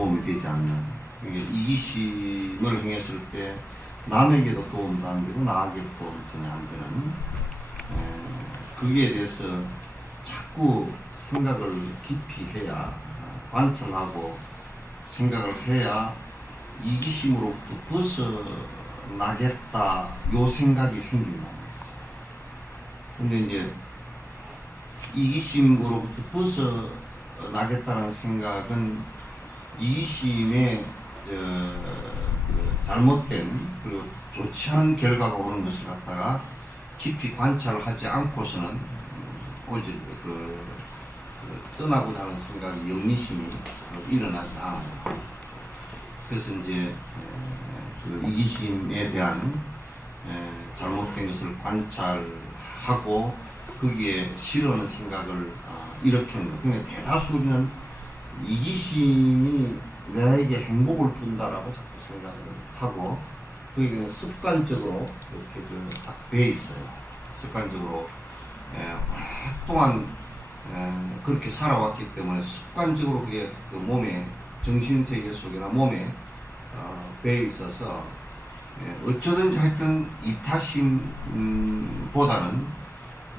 도움이 되지 않는, 이게 이기심을 행했을 때 남에게도 도움도 안 되고 나에게도 도움이 전혀 안 되는, 거기에 대해서 자꾸 생각을 깊이 해야, 관찰하고 생각을 해야 이기심으로부터 벗어나겠다 요 생각이 생긴다. 근데 이제 이기심으로부터 벗어나겠다는 생각은 이기심의 잘못된 그리고 좋지 않은 결과가 오는 것을 갖다가 깊이 관찰하지 않고서는 오직 떠나고자 하는 생각이 영리심이 일어나지 않아요. 그래서 이제 그 이기심에 대한 잘못된 것을 관찰하고 거기에 싫어하는 생각을 일으키는 것. 그러니까 대다수 우리는 이기심이 나에게 행복을 준다라고 자꾸 생각을 하고 그게 습관적으로 이렇게 딱 배어 있어요. 습관적으로 오랫동안 그렇게 살아왔기 때문에 습관적으로 그게 그 몸에 정신세계 속이나 몸에 배어 있어서 어쩌든지 하여튼 이타심보다는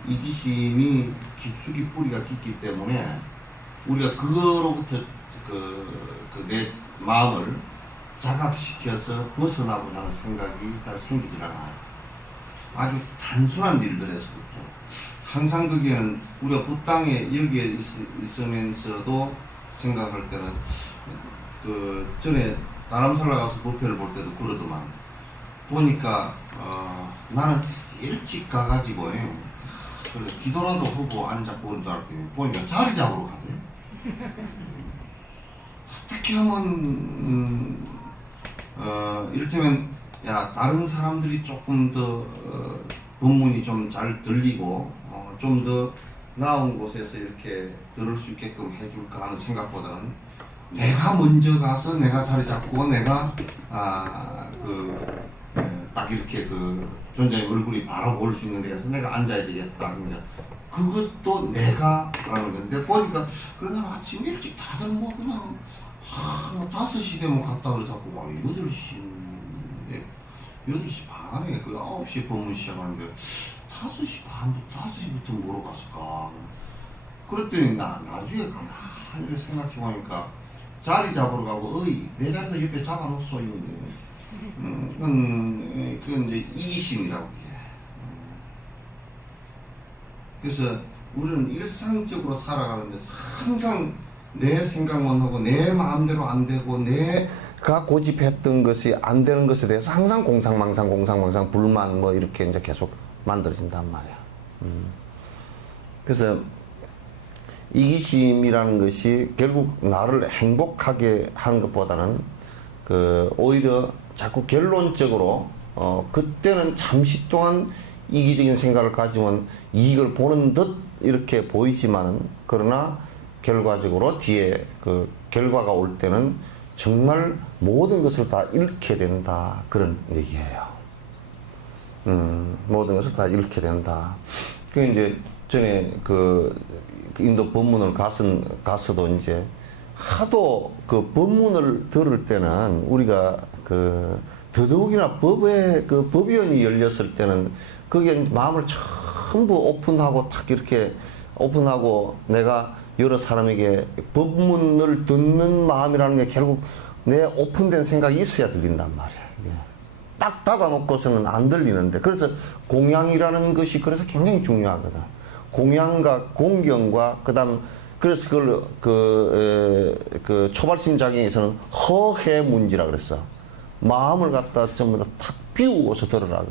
이기심이 깊숙이 뿌리가 깊기 때문에 우리가 그거로부터 내 마음을 자각시켜서 벗어나고자 하는 생각이 잘 생기질 않아요. 아주 단순한 일들에서부터 항상 거기에는 우리가 그 땅에 여기에 있으면서도 생각할 때는 전에 다람살라 가서 부패를 볼 때도 그러더만 보니까 나는 일찍 가가지고 그래 기도라도 하고 앉아보고 온 줄 알았더니 보니까 자리 잡으러 가네. 어떻게 하면 이를테면 야 다른 사람들이 조금 더 법문이 좀 잘 들리고 좀 더 나은 곳에서 이렇게 들을 수 있게끔 해줄까 하는 생각보다는 내가 먼저 가서 내가 자리 잡고 내가 딱 이렇게 존재의 얼굴이 바로 볼 수 있는 데에서 내가 앉아야 되겠다. 그러니까 그것도 내가 라는 건데 보니까 그날 아침 일찍 다들 뭐 그냥 5시 되면 갔다 그래 자꾸 8시 반에 9시 법문 시작하는데 5시 반부터 5시부터 뭐로 갔을까. 그랬더니 나중에 가만히 생각해보니까 자리 잡으러 가고 내 자리도 옆에 잡아놓소 이거는 그건 이제 이기심이라고 해. 그래서 우리는 일상적으로 살아가는데 항상 내 생각만 하고 내 마음대로 안 되고 내가 고집했던 것이 안 되는 것에 대해서 항상 공상망상 불만 뭐 이렇게 이제 계속 만들어진단 말이야. 그래서 이기심이라는 것이 결국 나를 행복하게 하는 것보다는 오히려 자꾸 결론적으로 그때는 잠시 동안 이기적인 생각을 가지면 이익을 보는 듯 이렇게 보이지만은 그러나 결과적으로 뒤에 결과가 올 때는 정말 모든 것을 다 잃게 된다 그런 얘기예요. 모든 것을 다 잃게 된다. 그 이제 전에 인도 법문을 갔어도 이제 하도 법문을 들을 때는 우리가 더더욱이나 법위원이 열렸을 때는 그게 마음을 전부 오픈하고 탁 이렇게 오픈하고 내가 여러 사람에게 법문을 듣는 마음이라는 게 결국 내 오픈된 생각이 있어야 들린단 말이야. 딱 닫아놓고서는 안 들리는데 그래서 공양이라는 것이 그래서 굉장히 중요하거든. 공양과 공경과 그다음 그래서 초발심 자경에서는 허해 문지라 그랬어. 마음을 갖다 전부 다 탁 비우고서 들으라.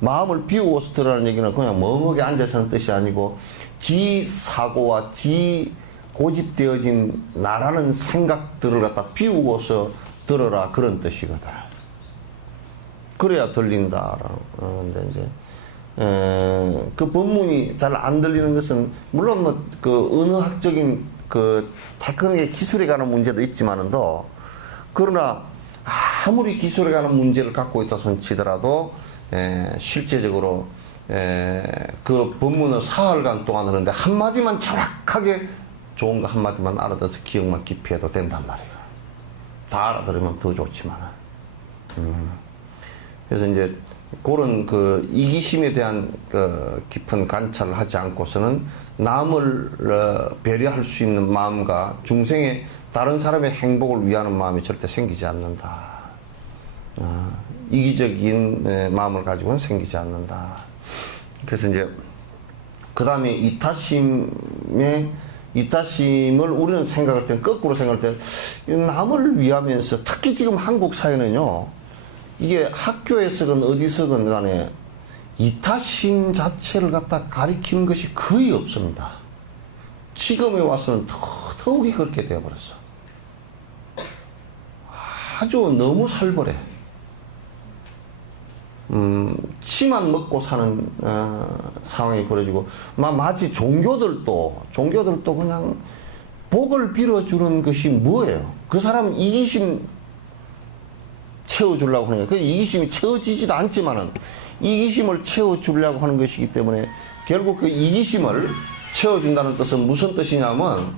마음을 비우고서 들으라는 얘기는 그냥 멍하게 앉아서는 뜻이 아니고 지 사고와 지 고집되어진 나라는 생각들을 갖다 비우고서 들어라 그런 뜻이거든. 그래야 들린다라는 건데 이제 그 법문이 잘 안 들리는 것은 물론 뭐 언어학적인 테크닉의 기술에 관한 문제도 있지만은도 그러나 아무리 기술에 관한 문제를 갖고 있다 손 치더라도 실제적으로 그 법문을 사흘간 동안 하는데 한마디만 정확하게 좋은 거 한마디만 알아들어서 기억만 깊이 해도 된단 말이에요. 다 알아들으면 더 좋지만. 그래서 이제 그런 그 이기심에 대한 그 깊은 관찰을 하지 않고서는 남을 배려할 수 있는 마음과 중생의 다른 사람의 행복을 위하는 마음이 절대 생기지 않는다. 이기적인 마음을 가지고는 생기지 않는다. 그래서 이제 그 다음에 이타심을 우리는 생각할 때 거꾸로 생각할 때 남을 위하면서 특히 지금 한국 사회는요, 이게 학교에서건 어디서건 간에 이타심 자체를 갖다 가리키는 것이 거의 없습니다. 지금에 와서는 더욱이 그렇게 되어버렸어. 아주 너무 살벌해. 치만 먹고 사는 상황이 벌어지고, 마치 종교들도 그냥 복을 빌어주는 것이 뭐예요? 그 사람 이기심 채워주려고 하는 거예요. 그 이기심이 채워지지도 않지만은 이기심을 채워주려고 하는 것이기 때문에 결국 그 이기심을 채워준다는 뜻은 무슨 뜻이냐면,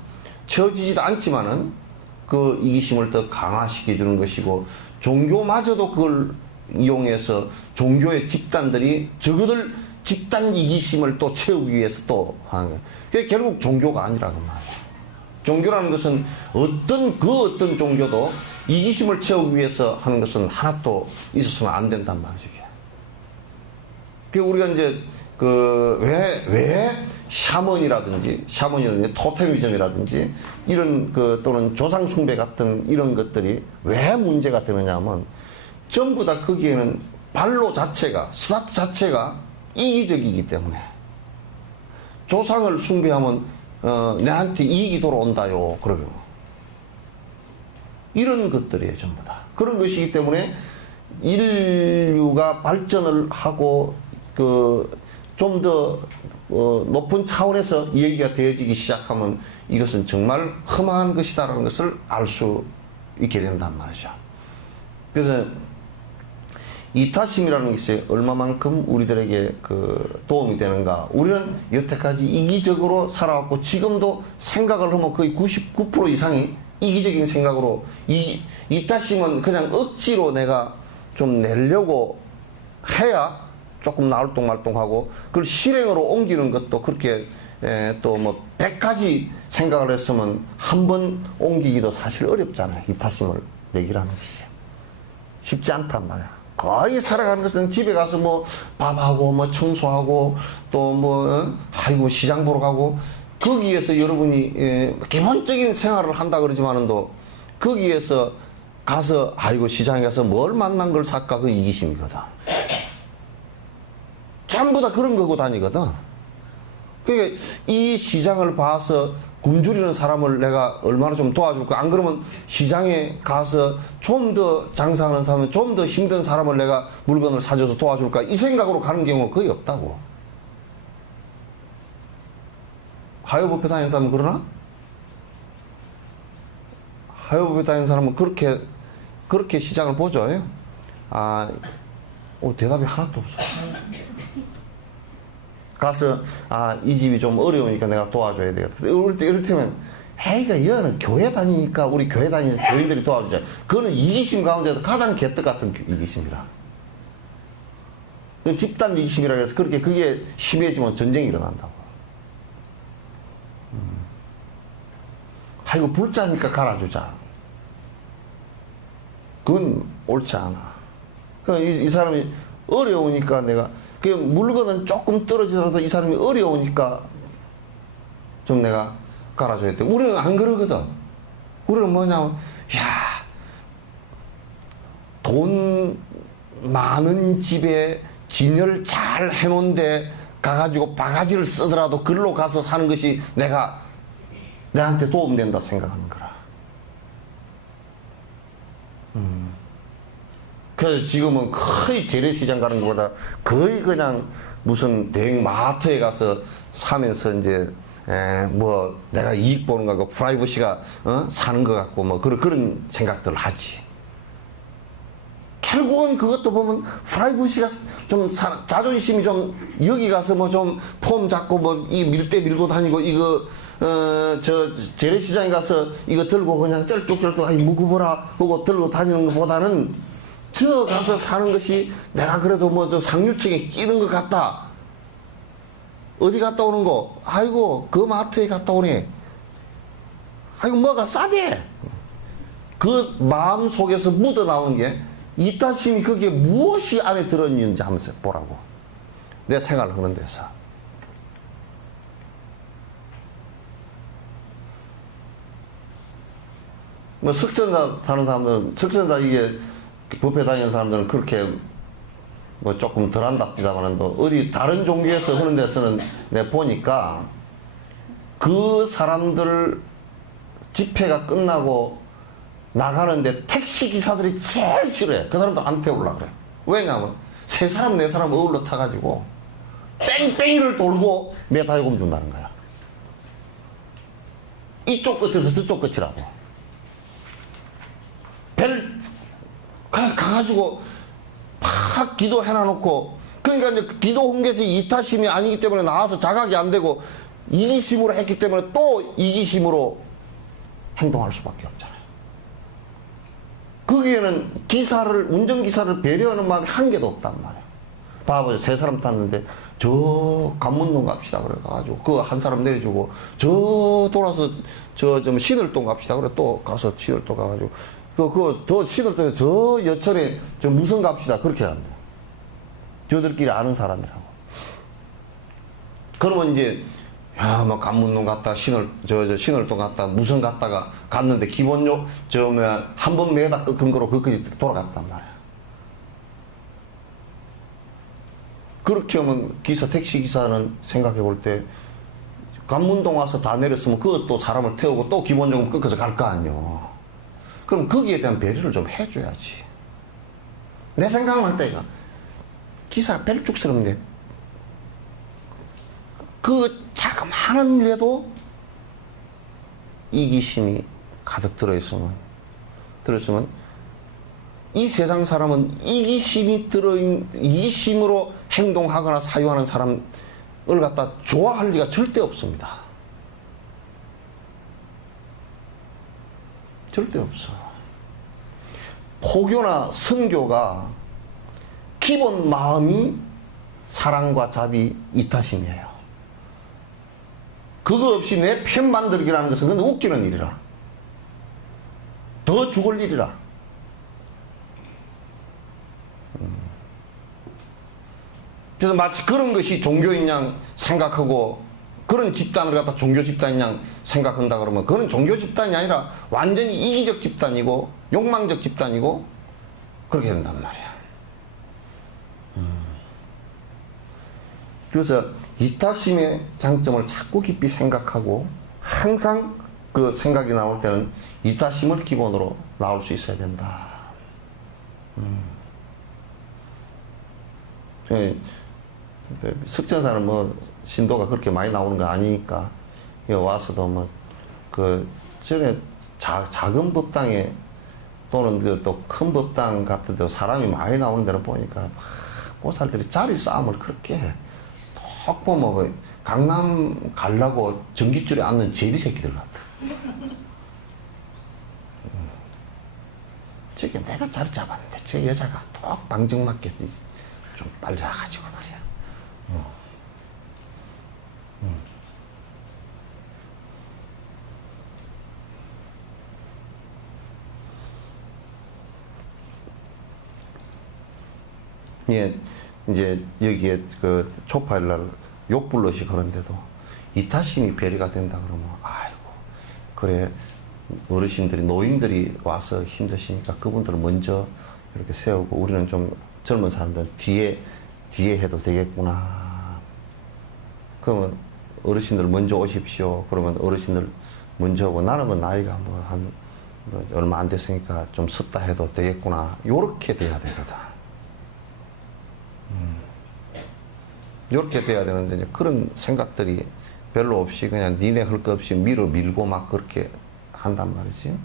채워지지도 않지만은 그 이기심을 더 강화시켜 주는 것이고, 종교마저도 그걸 이용해서 종교의 집단들이 저그들 집단 이기심을 또 채우기 위해서 또 하는 거예요. 그게 결국 종교가 아니라고 말이에요. 종교라는 것은 어떤 종교도 이기심을 채우기 위해서 하는 것은 하나도 있었으면 안 된단 말이죠. 그 우리가 이제 왜 샤머니라든지 토테미즘이라든지 이런 또는 조상 숭배 같은 이런 것들이 왜 문제가 되느냐 하면, 전부 다 거기에는 발로 자체가, 스타트 자체가 이기적이기 때문에, 조상을 숭배하면 내한테 이익이 돌아온다요, 그러고 이런 것들이에요, 전부 다. 그런 것이기 때문에 인류가 발전을 하고 좀 더 높은 차원에서 얘기가 되어지기 시작하면 이것은 정말 험한 것이다라는 것을 알 수 있게 된단 말이죠. 그래서 이타심이라는 것이 얼마만큼 우리들에게 도움이 되는가. 우리는 여태까지 이기적으로 살아왔고, 지금도 생각을 하면 거의 99% 이상이 이기적인 생각으로, 이타심은 그냥 억지로 내가 좀 내려고 해야 조금 나올뚱말뚱하고, 그걸 실행으로 옮기는 것도 그렇게 또 100가지 생각을 했으면 한 번 옮기기도 사실 어렵잖아요. 이타심을 내기라는 것이 쉽지 않단 말이야. 거의 살아가는 것은 집에 가서 밥하고 청소하고 또 시장 보러 가고, 거기에서 여러분이 기본적인 생활을 한다 그러지만은도 거기에서 가서 시장에 가서 뭘 만난 걸 살까, 그 이기심이거든. 전부 다 그런 거고 다니거든. 그러니까 이 시장을 봐서 굶주리는 사람을 내가 얼마나 좀 도와줄까? 안 그러면 시장에 가서 좀 더 장사하는 사람은 좀 더 힘든 사람을 내가 물건을 사줘서 도와줄까? 이 생각으로 가는 경우가 거의 없다고. 하이오버페 다니는 사람은 그러나? 하이오버페 다니는 사람은 그렇게 시장을 보죠. 대답이 하나도 없어. 가서 이 집이 좀 어려우니까 내가 도와줘야 되겠다. 이를테면 여는 교회 다니니까 우리 교회 다니는 교인들이 도와주자. 그거는 이기심 가운데도 가장 개떡 같은 이기심이라. 집단 이기심이라 해서 그게 심해지면 전쟁이 일어난다고. 불자니까 갈아주자. 그건 옳지 않아. 이 사람이 어려우니까 그 물건은 조금 떨어지더라도 이 사람이 어려우니까 좀 내가 갈아줘야 돼. 우리는 안 그러거든. 우리는 뭐냐면, 돈 많은 집에 진열 잘 해놓은데 가가지고 바가지를 쓰더라도 글로 가서 사는 것이 내한테 도움된다 생각하는 거라. 그래서 지금은 거의 재래시장 가는 것보다 거의 그냥 무슨 대형 마트에 가서 사면서 이제 내가 이익 보는 거 같고 프라이버시가 사는 것 같고 그런 생각들을 하지. 결국은 그것도 보면 프라이버시가 좀 자존심이 좀 여기 가서 뭐 좀 폼 잡고 뭐 이 밀대 밀고 다니고 이거 저 재래시장에 가서 이거 들고 그냥 쩔뚝쩔뚝 아이 무구보라 보고 들고 다니는 것보다는 저 가서 사는 것이 내가 그래도 뭐 저 상류층에 끼는 것 같다. 어디 갔다 오는 거? 아이고 그 마트에 갔다 오네. 아이고 뭐가 싸대. 그 마음 속에서 묻어 나오는 게 이타심이 거기에 무엇이 안에 들어있는지 한번 보라고. 내 생활을 하는 데서. 뭐 석전자 사는 사람들은, 석전자 이게 법회 다니는 사람들은 그렇게 뭐 조금 덜 한답니다만 또 어디 다른 종교에서 하는 데서는 내가 보니까 그 사람들 집회가 끝나고 나가는데 택시 기사들이 제일 싫어해. 그 사람도 안 태우려고 그래. 왜냐하면 세 사람 네 사람 어울러 타가지고 뺑뺑이를 돌고 메타요금 준다는 거야. 이쪽 끝에서 저쪽 끝이라고. 배를 가가지고 팍 기도해놔놓고, 그러니까 이제 기도 홍계시 이타심이 아니기 때문에 나와서 자각이 안 되고 이기심으로 했기 때문에 또 이기심으로 행동할 수밖에 없잖아요. 거기에는 운전기사를 배려하는 마음이 한 개도 없단 말이에요. 봐보세요. 세 사람 탔는데, 저 관문동 갑시다. 그래가지고, 그 한 사람 내려주고, 저 돌아서, 좀 신월동 갑시다. 그래, 또 가서 신월동 가가지고, 더 신월동에 저 여천에 저 무성 갑시다. 그렇게 한대. 저들끼리 아는 사람이라고. 그러면 이제, 야, 뭐, 관문동 갔다, 신월동 갔다, 무슨 갔다가 갔는데, 기본요, 한 번 매다 끈 거로 거기까지 돌아갔단 말이야. 그렇게 하면 택시 기사는 생각해 볼 때, 관문동 와서 다 내렸으면 그것도 사람을 태우고 또 기본요금 끊겨서 갈 거 아니요. 그럼 거기에 대한 배려를 좀 해줘야지. 내 생각은 할 때가, 기사가 벨쭉스럽는데, 그 자그마한 일에도 이기심이 가득 들어있으면 이 세상 사람은 이기심으로 행동하거나 사유하는 사람을 갖다 좋아할 리가 절대 없습니다. 절대 없어. 포교나 선교가 기본 마음이 사랑과 자비, 이타심이에요. 그거 없이 내 편 만들기라는 것은 그건 웃기는 일이라. 더 죽을 일이라. 그래서 마치 그런 것이 종교인 양 생각하고, 그런 집단을 갖다 종교 집단인 양 생각한다 그러면 그건 종교 집단이 아니라 완전히 이기적 집단이고 욕망적 집단이고 그렇게 된단 말이야. 그래서 이타심의 장점을 자꾸 깊이 생각하고, 항상 그 생각이 나올 때는 이타심을 기본으로 나올 수 있어야 된다. 석전사는 뭐 신도가 그렇게 많이 나오는 거 아니니까 여기 와서도 뭐 전에 작은 법당에 또는 또 큰 법당 같은 데 사람이 많이 나오는 데를 보니까 보살들이 자리 싸움을 그렇게 해. 톡 보면 뭐 강남 가려고 전깃줄에 앉는 제비 새끼들 같아. 저게 내가 자리 잡았는데 저 여자가 톡 방정맞게 좀 빨리 와가지고 말이야. 예, 이제 여기에 그 초파일날 욕불러시 그런데도 이타심이 배려가 된다 그러면, 아이고, 그래, 어르신들이, 노인들이 와서 힘드시니까 그분들을 먼저 이렇게 세우고 우리는 좀 젊은 사람들 뒤에 해도 되겠구나. 그러면 어르신들 먼저 오십시오. 그러면 어르신들 먼저 오고, 나는 뭐 나이가 뭐 얼마 안 됐으니까 좀 섰다 해도 되겠구나. 요렇게 돼야 되거든. 요렇게 돼야 되는데, 이제 그런 생각들이 별로 없이 그냥 니네 할 거 없이 밀고 막 그렇게 한단 말이지.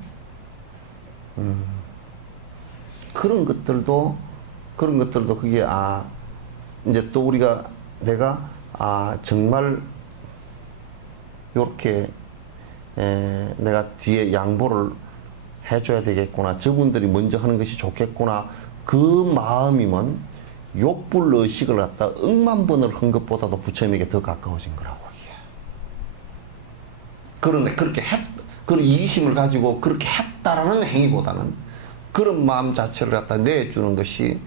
그런 것들도 그게 이제 또 내가 정말 요렇게 내가 뒤에 양보를 해줘야 되겠구나. 저분들이 먼저 하는 것이 좋겠구나. 그 마음이면 욕불 의식을 갖다 억만 번을 한 것보다도 부처님에게 더 가까워진 거라고. 그런데 그런 이기심을 가지고 그렇게 했다라는 행위보다는 그런 마음 자체를 갖다 내주는 것이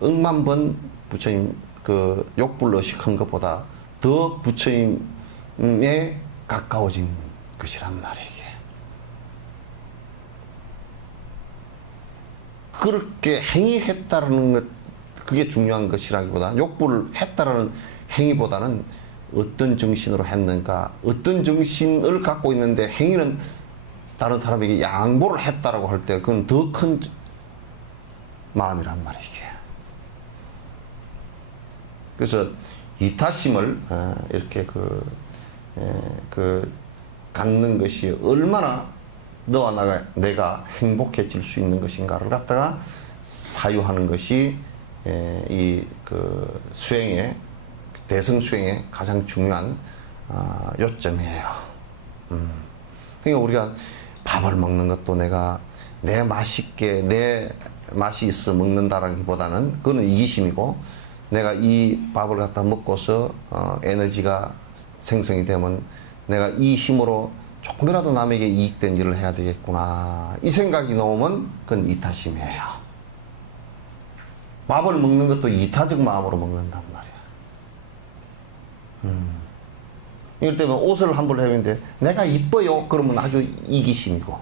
억만 번 부처님 그 욕불 의식한 것보다 더 부처님에 가까워진 것이란 말이에요. 그렇게 행위했다라는 것, 그게 중요한 것이라기보다 욕불을 했다라는 행위보다는 어떤 정신으로 했는가, 어떤 정신을 갖고 있는데 행위는 다른 사람에게 양보를 했다라고 할 때 그건 더 큰 마음이란 말이에요. 그래서 이타심을 이렇게 갖는 것이 얼마나 너와 내가 행복해질 수 있는 것인가를 갖다가 사유하는 것이 수행의 대승 수행의 가장 중요한 요점이에요. 그러니까 우리가 밥을 먹는 것도 내가 내 맛이 있어 먹는다라기보다는 그거는 이기심이고, 내가 이 밥을 갖다 먹고서 에너지가 생성이 되면 내가 이 힘으로 조금이라도 남에게 이익된 일을 해야 되겠구나, 이 생각이 나오면 그건 이타심이에요. 밥을 먹는 것도 이타적 마음으로 먹는단 말이야. 이럴 때면 옷을 함부로 해봤는데 내가 이뻐요 그러면 아주 이기심이고,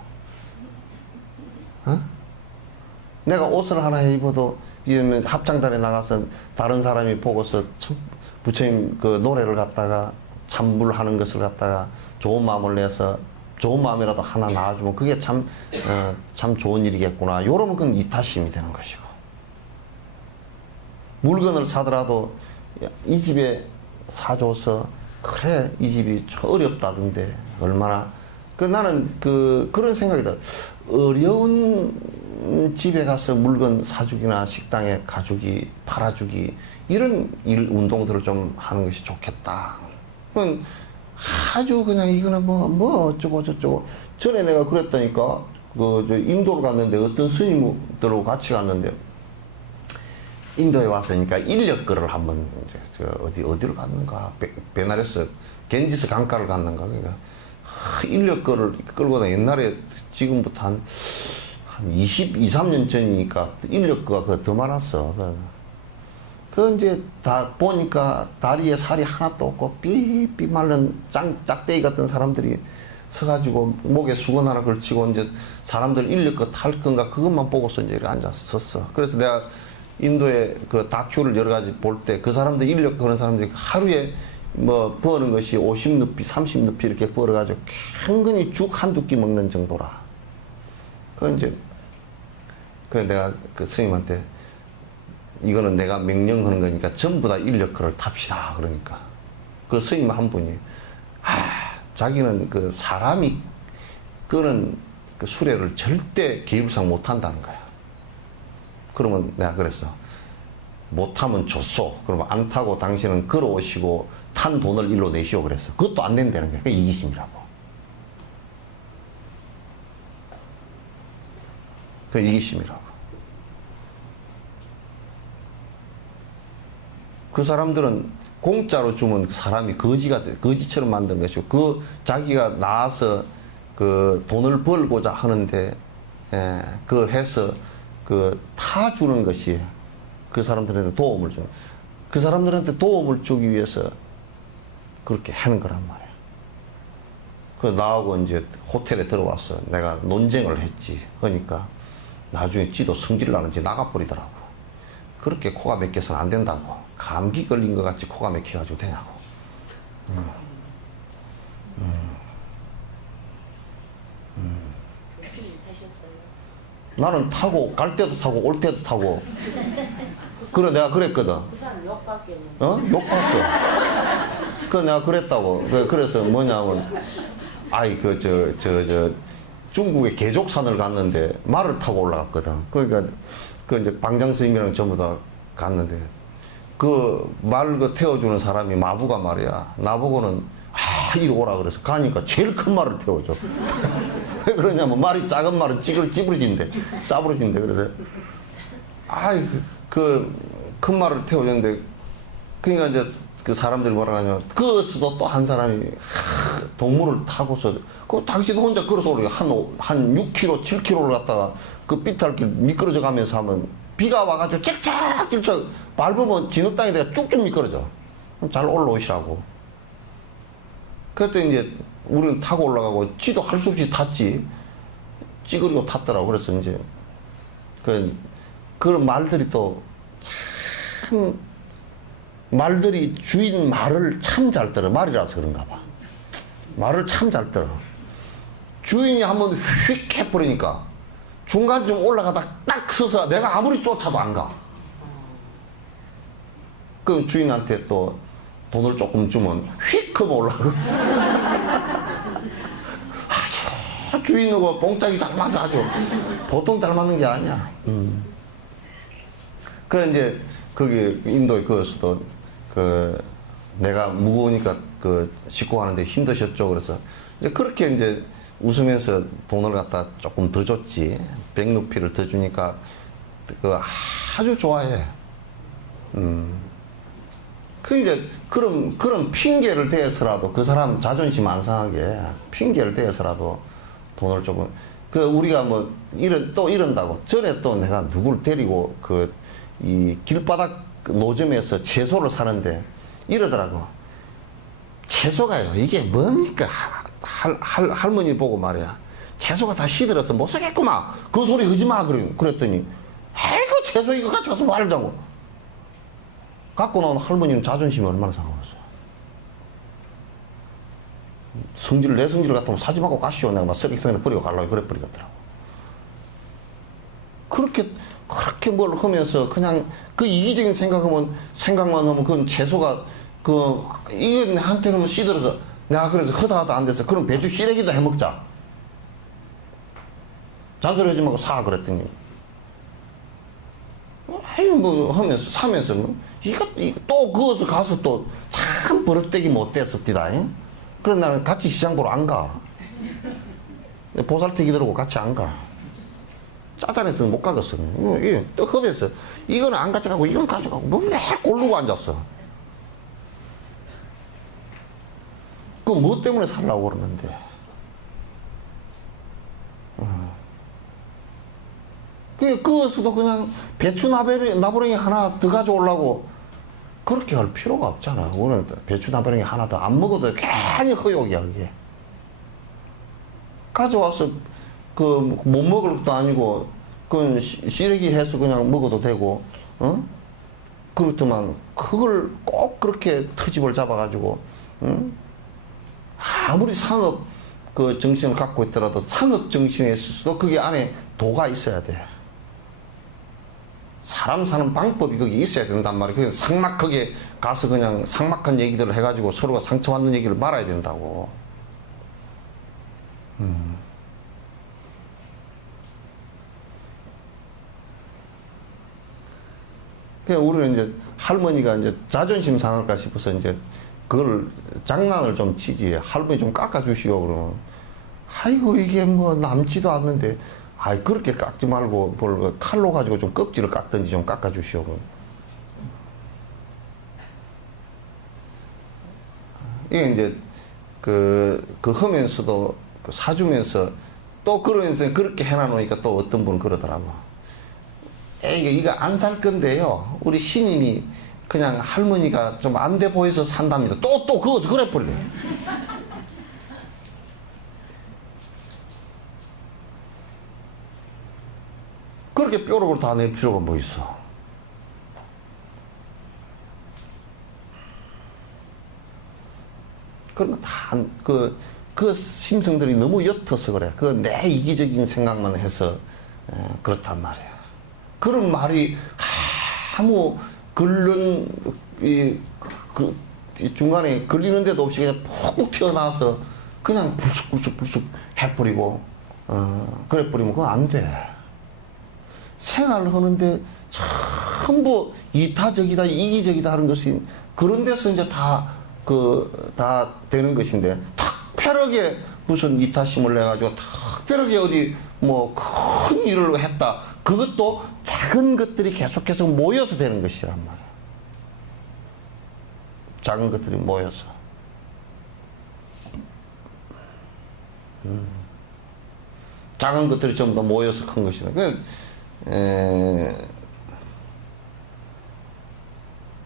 내가 옷을 하나 입어도 이러면 합창단에 나가서 다른 사람이 보고서 부처님 그 노래를 갖다가 찬물하는 것을 갖다가 좋은 마음을 내서 좋은 마음이라도 하나 나와주면 그게 참 좋은 일이겠구나, 이러면 그건 이타심이 되는 것이고, 물건을 사더라도 이 집에 사줘서 그래 이 집이 어렵다던데 얼마나 나는 그런 생각이 들어. 어려운 집에 가서 물건 사주기나 식당에 가주기, 팔아주기, 이런 운동들을 좀 하는 것이 좋겠다. 그건 아주 그냥 이거는 뭐 어쩌고 저쩌고. 전에 내가 그랬다니까. 인도를 갔는데 어떤 스님들하고 같이 갔는데 인도에 왔으니까 인력거를 한번 어디로 갔는가, 베나레스 겐지스 강가를 갔는가. 그러니까 인력거를 끌고 다 옛날에 지금부터 한 23년 전이니까 인력거가 더 많았어. 이제 다 보니까 다리에 살이 하나도 없고 삐삐 마른 짝대기 같은 사람들이 서가지고 목에 수건 하나 걸치고 이제 사람들 인력거 탈 건가 그것만 보고서 이제 이렇게 앉아서 섰어. 그래서 내가 인도의 그 다큐를 여러 가지 볼 때 그 사람들 인력 그런 사람들이 하루에 버는 것이 50루피, 30루피 이렇게 벌어가지고 은근히 죽 한두 끼 먹는 정도라. 그래서 내가 그 스님한테 이거는 내가 명령하는 거니까 전부 다 인력거를 탑시다. 그러니까 그 스님 한 분이 자기는 그 사람이 끄는 그 수레를 절대 계율상 못 한다는 거야. 그러면 내가 그랬어. 못하면 줬소. 그러면 안 타고 당신은 걸어오시고 탄 돈을 일로 내시오. 그랬어. 그것도 안 된다는 거야. 그게 이기심이라고. 그게 이기심이라고. 그 사람들은 공짜로 주면 사람이 거지처럼 만드는 것이고, 자기가 나와서 돈을 벌고자 하는데, 해서 타 주는 것이 그 사람들한테 도움을 줘. 그 사람들한테 도움을 주기 위해서 그렇게 하는 거란 말이야. 나하고 이제 호텔에 들어와서 내가 논쟁을 했지. 그러니까 나중에 지도 성질 나는지 나가버리더라고. 그렇게 코가 막혀서는 안 된다고. 감기 걸린 것 같이 코가 막혀가지고 되냐고. 나는 타고 갈 때도 타고 올 때도 타고. 그래 내가 그랬거든. 부산은 욕밖에 욕 봤어. 내가 그랬다고. 그래서 뭐냐면 중국의 계족산을 갔는데 말을 타고 올라갔거든. 그러니까 그 이제 방장 스님이랑 전부 다 갔는데 그 말 그 태워주는 사람이 마부가 말이야. 나보고는 이리 오라 그래서 가니까 제일 큰 말을 태워줘. 왜 그러냐면 말이 작은 말은 찌부러진대. 짜부러진대. 그래서 큰 말을 태워줬는데 그러니까 이제 그 사람들이 뭐라 하냐면 그것도 또 한 사람이 동물을 타고서 그 당신 혼자 걸어서 오르게 한 6km, 7km를 갔다가 그 삐탈길 미끄러져 가면서 하면 비가 와가지고 찔쩍찔쩍 밟으면 진흙땅에다가 쭉쭉 미끄러져. 잘 올라오시라고. 그때 이제 우리는 타고 올라가고 지도 할 수 없이 탔지. 찌그리고 탔더라고. 그래서 이제 그런 말들이 또 참 말들이 주인 말을 참 잘 들어. 말이라서 그런가 봐. 말을 참 잘 들어. 주인이 한번 휙 해버리니까 중간쯤 올라가다 딱 서서 내가 아무리 쫓아도 안 가. 그럼 주인한테 또 돈을 조금 주면 휙 하면 올라가고. 아주 주인하고 봉짝이 잘 맞아. 아주 보통 잘 맞는 게 아니야. 그래 이제 거기 인도에 거기서도 내가 무거우니까 싣고 가는데 힘드셨죠. 그래서 이제 그렇게 이제 웃으면서 돈을 갖다 조금 더 줬지. 100루피를 더 주니까 아주 좋아해. 이제 그런 핑계를 대서라도 그 사람 자존심 안 상하게 핑계를 대서라도 돈을 조금 우리가 뭐 이런다고 전에 또 내가 누굴 데리고 이 길바닥 노점에서 채소를 사는데 이러더라고. 채소가요 이게 뭡니까? 할머니 보고 말이야. 채소가 다 시들어서 못 사겠구만. 그 소리 하지 마. 그랬더니 아이고 채소 이거 가져가서 말자고. 갖고 나온 할머니는 자존심이 얼마나 상하겠어. 내 성질을 갖다 사지 말고 가시오. 내가 막 쓰레기통에 버리고 가려고 그래 버리겠더라고. 그렇게 뭘 하면서 그냥 그 이기적인 생각만 하면 그건 채소가 이게 나한테는 뭐 시들어서 내가 그래서 허다하다 안 돼서 그럼 배추 시래기도 해 먹자. 잔소리 하지 말고 사 그랬더니 뭐 하면서 사면서 이거 또 그것을 가서 또 참 버릇되기 못됐습니다. 그래서 나는 같이 시장 보러 안 가. 보살태기 들고 같이 안 가. 짜잔해서 못 가겠어. 또 흡에서 이거는 안 가져가고 이건 가져가고 뭐 매 고르고 앉았어. 뭐 때문에 살라고 그러는데. 그것도 그냥 배추 나부랭이 하나 더 가져오려고 그렇게 할 필요가 없잖아. 오늘 배추 나부랭이 하나 더 안 먹어도 괜히 허욕이야, 그게. 가져와서 못 먹을 것도 아니고 그건 시래기 해서 그냥 먹어도 되고, 그렇더만 그걸 꼭 그렇게 트집을 잡아가지고, 아무리 상업 정신을 갖고 있더라도 상업 정신에 있어도 그게 안에 도가 있어야 돼. 사람 사는 방법이 거기 있어야 된단 말이야. 그래서 삭막하게 가서 그냥 삭막한 얘기들을 해가지고 서로가 상처받는 얘기를 말아야 된다고. 그냥 우리는 이제 할머니가 이제 자존심 상할까 싶어서 이제 그걸 장난을 좀 치지. 할머니 좀 깎아주시오. 그러면 아이고 이게 뭐 남지도 않는데 그렇게 깎지 말고 칼로 가지고 좀 껍질을 깎든지 좀 깎아주시오. 이게 이제 하면서도 사주면서 또 그러면서 그렇게 해놔놓으니까 또 어떤 분은 그러더라고. 이거 안 살 건데요. 우리 신임이 그냥 할머니가 좀 안 돼 보여서 산답니다. 또 그것을 그래 버리네. 그렇게 뾰록으로 다 낼 필요가 뭐 있어. 그런 거 그 심성들이 너무 옅어서 그래. 내 이기적인 생각만 해서 그렇단 말이야. 그런 말이 아무 중간에 걸리는 데도 없이 그냥 푹 튀어나와서 그냥 불쑥 해버리고 그래 버리면 그건 안 돼. 생활을 하는데 전부 이타적이다, 이기적이다 하는 것이 그런 데서 이제 다 되는 것인데, 특별하게 무슨 이타심을 내가지고 특별하게 어디 뭐 큰 일을 했다. 그것도 작은 것들이 계속해서 모여서 되는 것이란 말이야. 작은 것들이 모여서. 작은 것들이 전부 다 모여서 큰 것이다.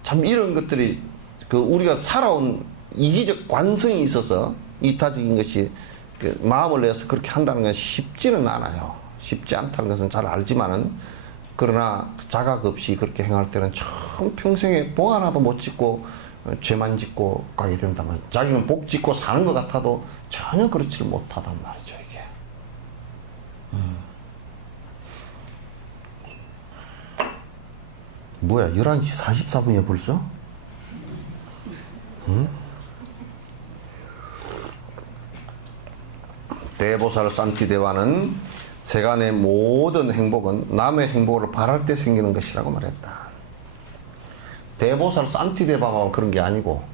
참 이런 것들이 우리가 살아온 이기적 관성이 있어서 이타적인 것이 마음을 내서 그렇게 한다는 건 쉽지는 않아요. 쉽지 않다는 것은 잘 알지만은, 그러나 자각 없이 그렇게 행할 때는 참 평생에 복 하나도 못 짓고 죄만 짓고 가게 된다면, 자기는 복 짓고 사는 것 같아도 전혀 그렇지를 못하단 말이죠, 이게. 뭐야, 11시 44분이야 벌써? 대보살 산티대와는 세간의 모든 행복은 남의 행복을 바랄 때 생기는 것이라고 말했다. 대보살 산티대바만 그런 게 아니고,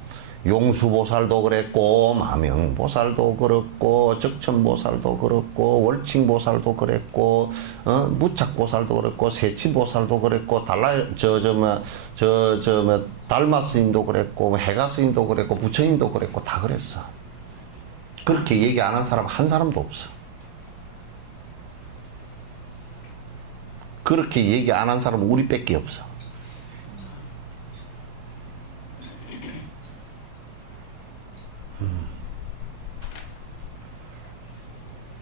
용수보살도 그랬고, 마명보살도 그렇고, 적천보살도 그렇고, 월칭보살도 그랬고, 무착보살도 그랬고, 세치보살도 그랬고, 달마스님도 그랬고, 해가스님도 그랬고, 부처님도 그랬고, 다 그랬어. 그렇게 얘기 안 한 사람 한 사람도 없어. 그렇게 얘기 안 한 사람은 우리밖에 없어.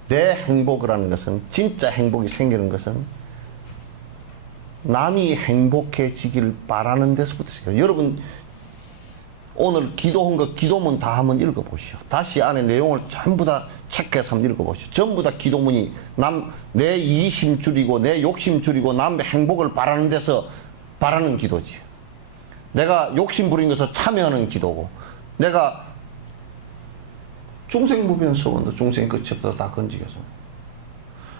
내 행복을 하는 것은, 진짜 행복이 생기는 것은 남이 행복해지길 바라는 데서부터 생겨요. 여러분, 오늘 기도한 거 기도문 다 한번 읽어보시오. 다시 안에 내용을 전부 다 체크해서 한번 읽어보시오. 전부 다 기도문이 내 이심 줄이고 내 욕심 줄이고 남의 행복을 바라는 데서 바라는 기도지. 내가 욕심 부린 것을 참여하는 기도고, 내가 중생무변소원도 중생 끝이 없어 다 건지겨서,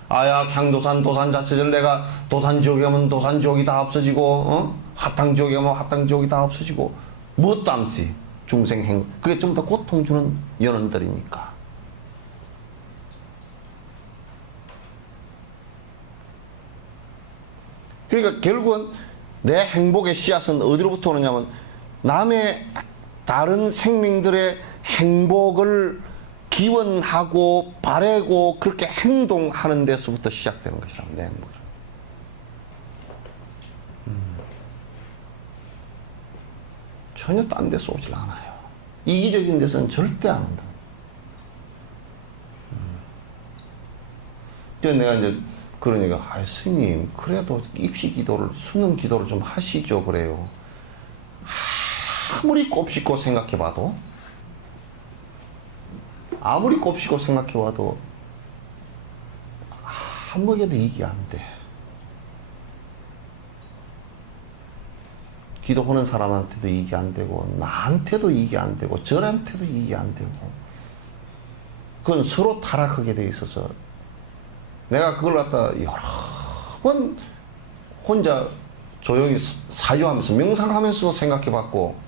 아야 향도산 도산 자체를 내가 도산지옥에 오면 도산지옥이 다 없어지고, 하탕지옥에 오면 하탕지옥이 다 없어지고, 뭣도 암시 중생 행복, 그게 전부 다 고통 주는 연원들이니까. 그러니까 결국은 내 행복의 씨앗은 어디로부터 오느냐면, 남의 다른 생명들의 행복을 기원하고 바라고 그렇게 행동하는 데서부터 시작되는 것이라고, 내 행복은. 전혀 딴 데서 오질 않아요. 이기적인 데서는 절대 안 온다. 그래서 내가 이제 그러니까, 스님, 그래도 입시 기도를, 수능 기도를 좀 하시죠, 그래요. 아무리 곱씹고 생각해봐도, 아무개도 이게 안 돼. 기도하는 사람한테도 이게 안 되고, 나한테도 이게 안 되고, 저한테도 이게 안 되고, 그건 서로 타락하게 돼 있어서, 내가 그걸 갖다 여러 번 혼자 조용히 사유하면서, 명상하면서도 생각해봤고,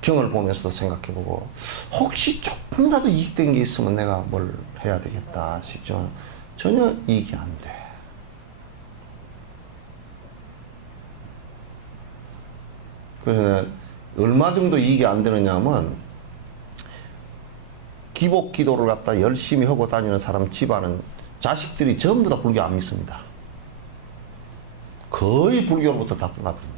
경을 보면서도 생각해보고, 혹시 조금이라도 이익된 게 있으면 내가 뭘 해야 되겠다 싶지만, 전혀 이익이 안 돼. 그래서 얼마 정도 이익이 안 되느냐 하면, 기복 기도를 갖다 열심히 하고 다니는 사람 집안은 자식들이 전부 다 불교 안 믿습니다. 거의 불교로부터 다 떠나버립니다.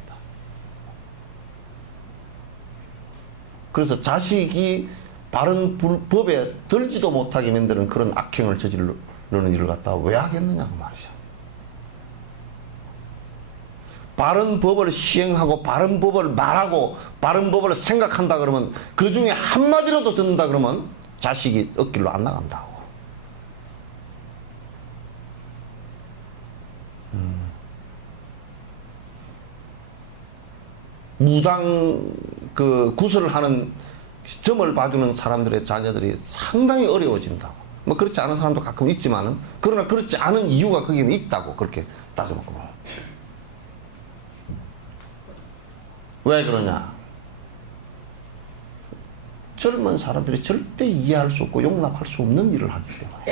그래서 자식이 바른 법에 들지도 못하게 만드는 그런 악행을 저지르는 일을 갖다 왜 하겠느냐고 말이죠. 바른 법을 시행하고 바른 법을 말하고 바른 법을 생각한다 그러면, 그 중에 한마디라도 듣는다 그러면 자식이 엇길로 안 나간다고. 무당 구슬을 하는, 점을 봐주는 사람들의 자녀들이 상당히 어려워진다고. 뭐 그렇지 않은 사람도 가끔 있지만은, 그러나 그렇지 않은 이유가 거기는 있다고, 그렇게 따져놓고 보면. 왜 그러냐? 젊은 사람들이 절대 이해할 수 없고 용납할 수 없는 일을 하기 때문에.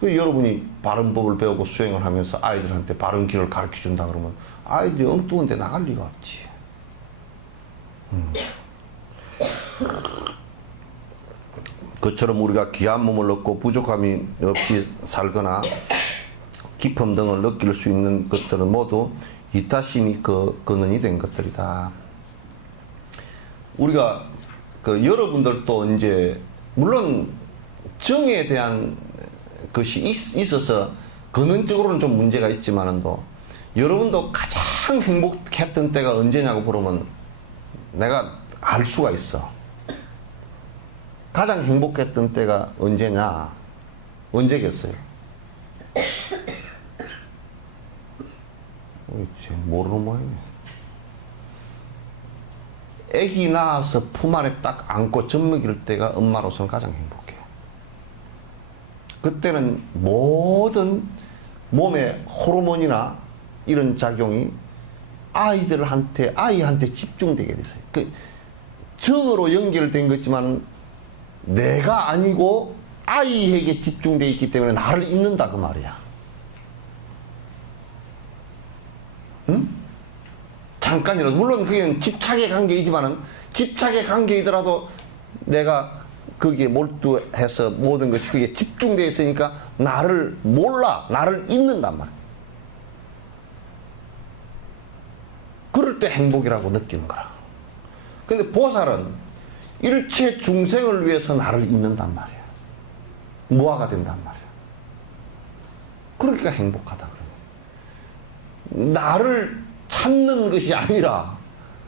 그 여러분이 바른 법을 배우고 수행을 하면서 아이들한테 바른 길을 가르쳐 준다 그러면 아이들이 엉뚱한 데 나갈 리가 없지. 그처럼 우리가 귀한 몸을 얻고 부족함이 없이 살거나 기쁨 등을 느낄 수 있는 것들은 모두 이타심이 근원이 된 것들이다. 우리가 여러분들도 이제 물론 정에 대한 것이 있어서 근원적으로는 좀 문제가 있지만도 여러분도 가장 행복했던 때가 언제냐고 물으면 내가 알 수가 있어. 가장 행복했던 때가 언제냐? 언제겠어요? 모르는 모양이네. 애기 낳아서 품 안에 딱 안고 젖먹일 때가 엄마로서는 가장 행복해. 그때는 모든 몸의 호르몬이나 이런 작용이 아이한테 집중되게 됐어요. 정으로 연결된 거지만 내가 아니고 아이에게 집중되어 있기 때문에 나를 잊는다 그 말이야. 응? 잠깐이라도 물론 그게 집착의 관계이지만은 집착의 관계이더라도 내가 거기에 몰두해서 모든 것이 그게 집중되어 있으니까 나를 몰라, 나를 잊는단 말이야. 그럴 때 행복이라고 느끼는 거라. 근데 보살은 일체 중생을 위해서 나를 잊는단 말이야. 무아가 된단 말이야. 그러니까 행복하다 그래. 나를 찾는 것이 아니라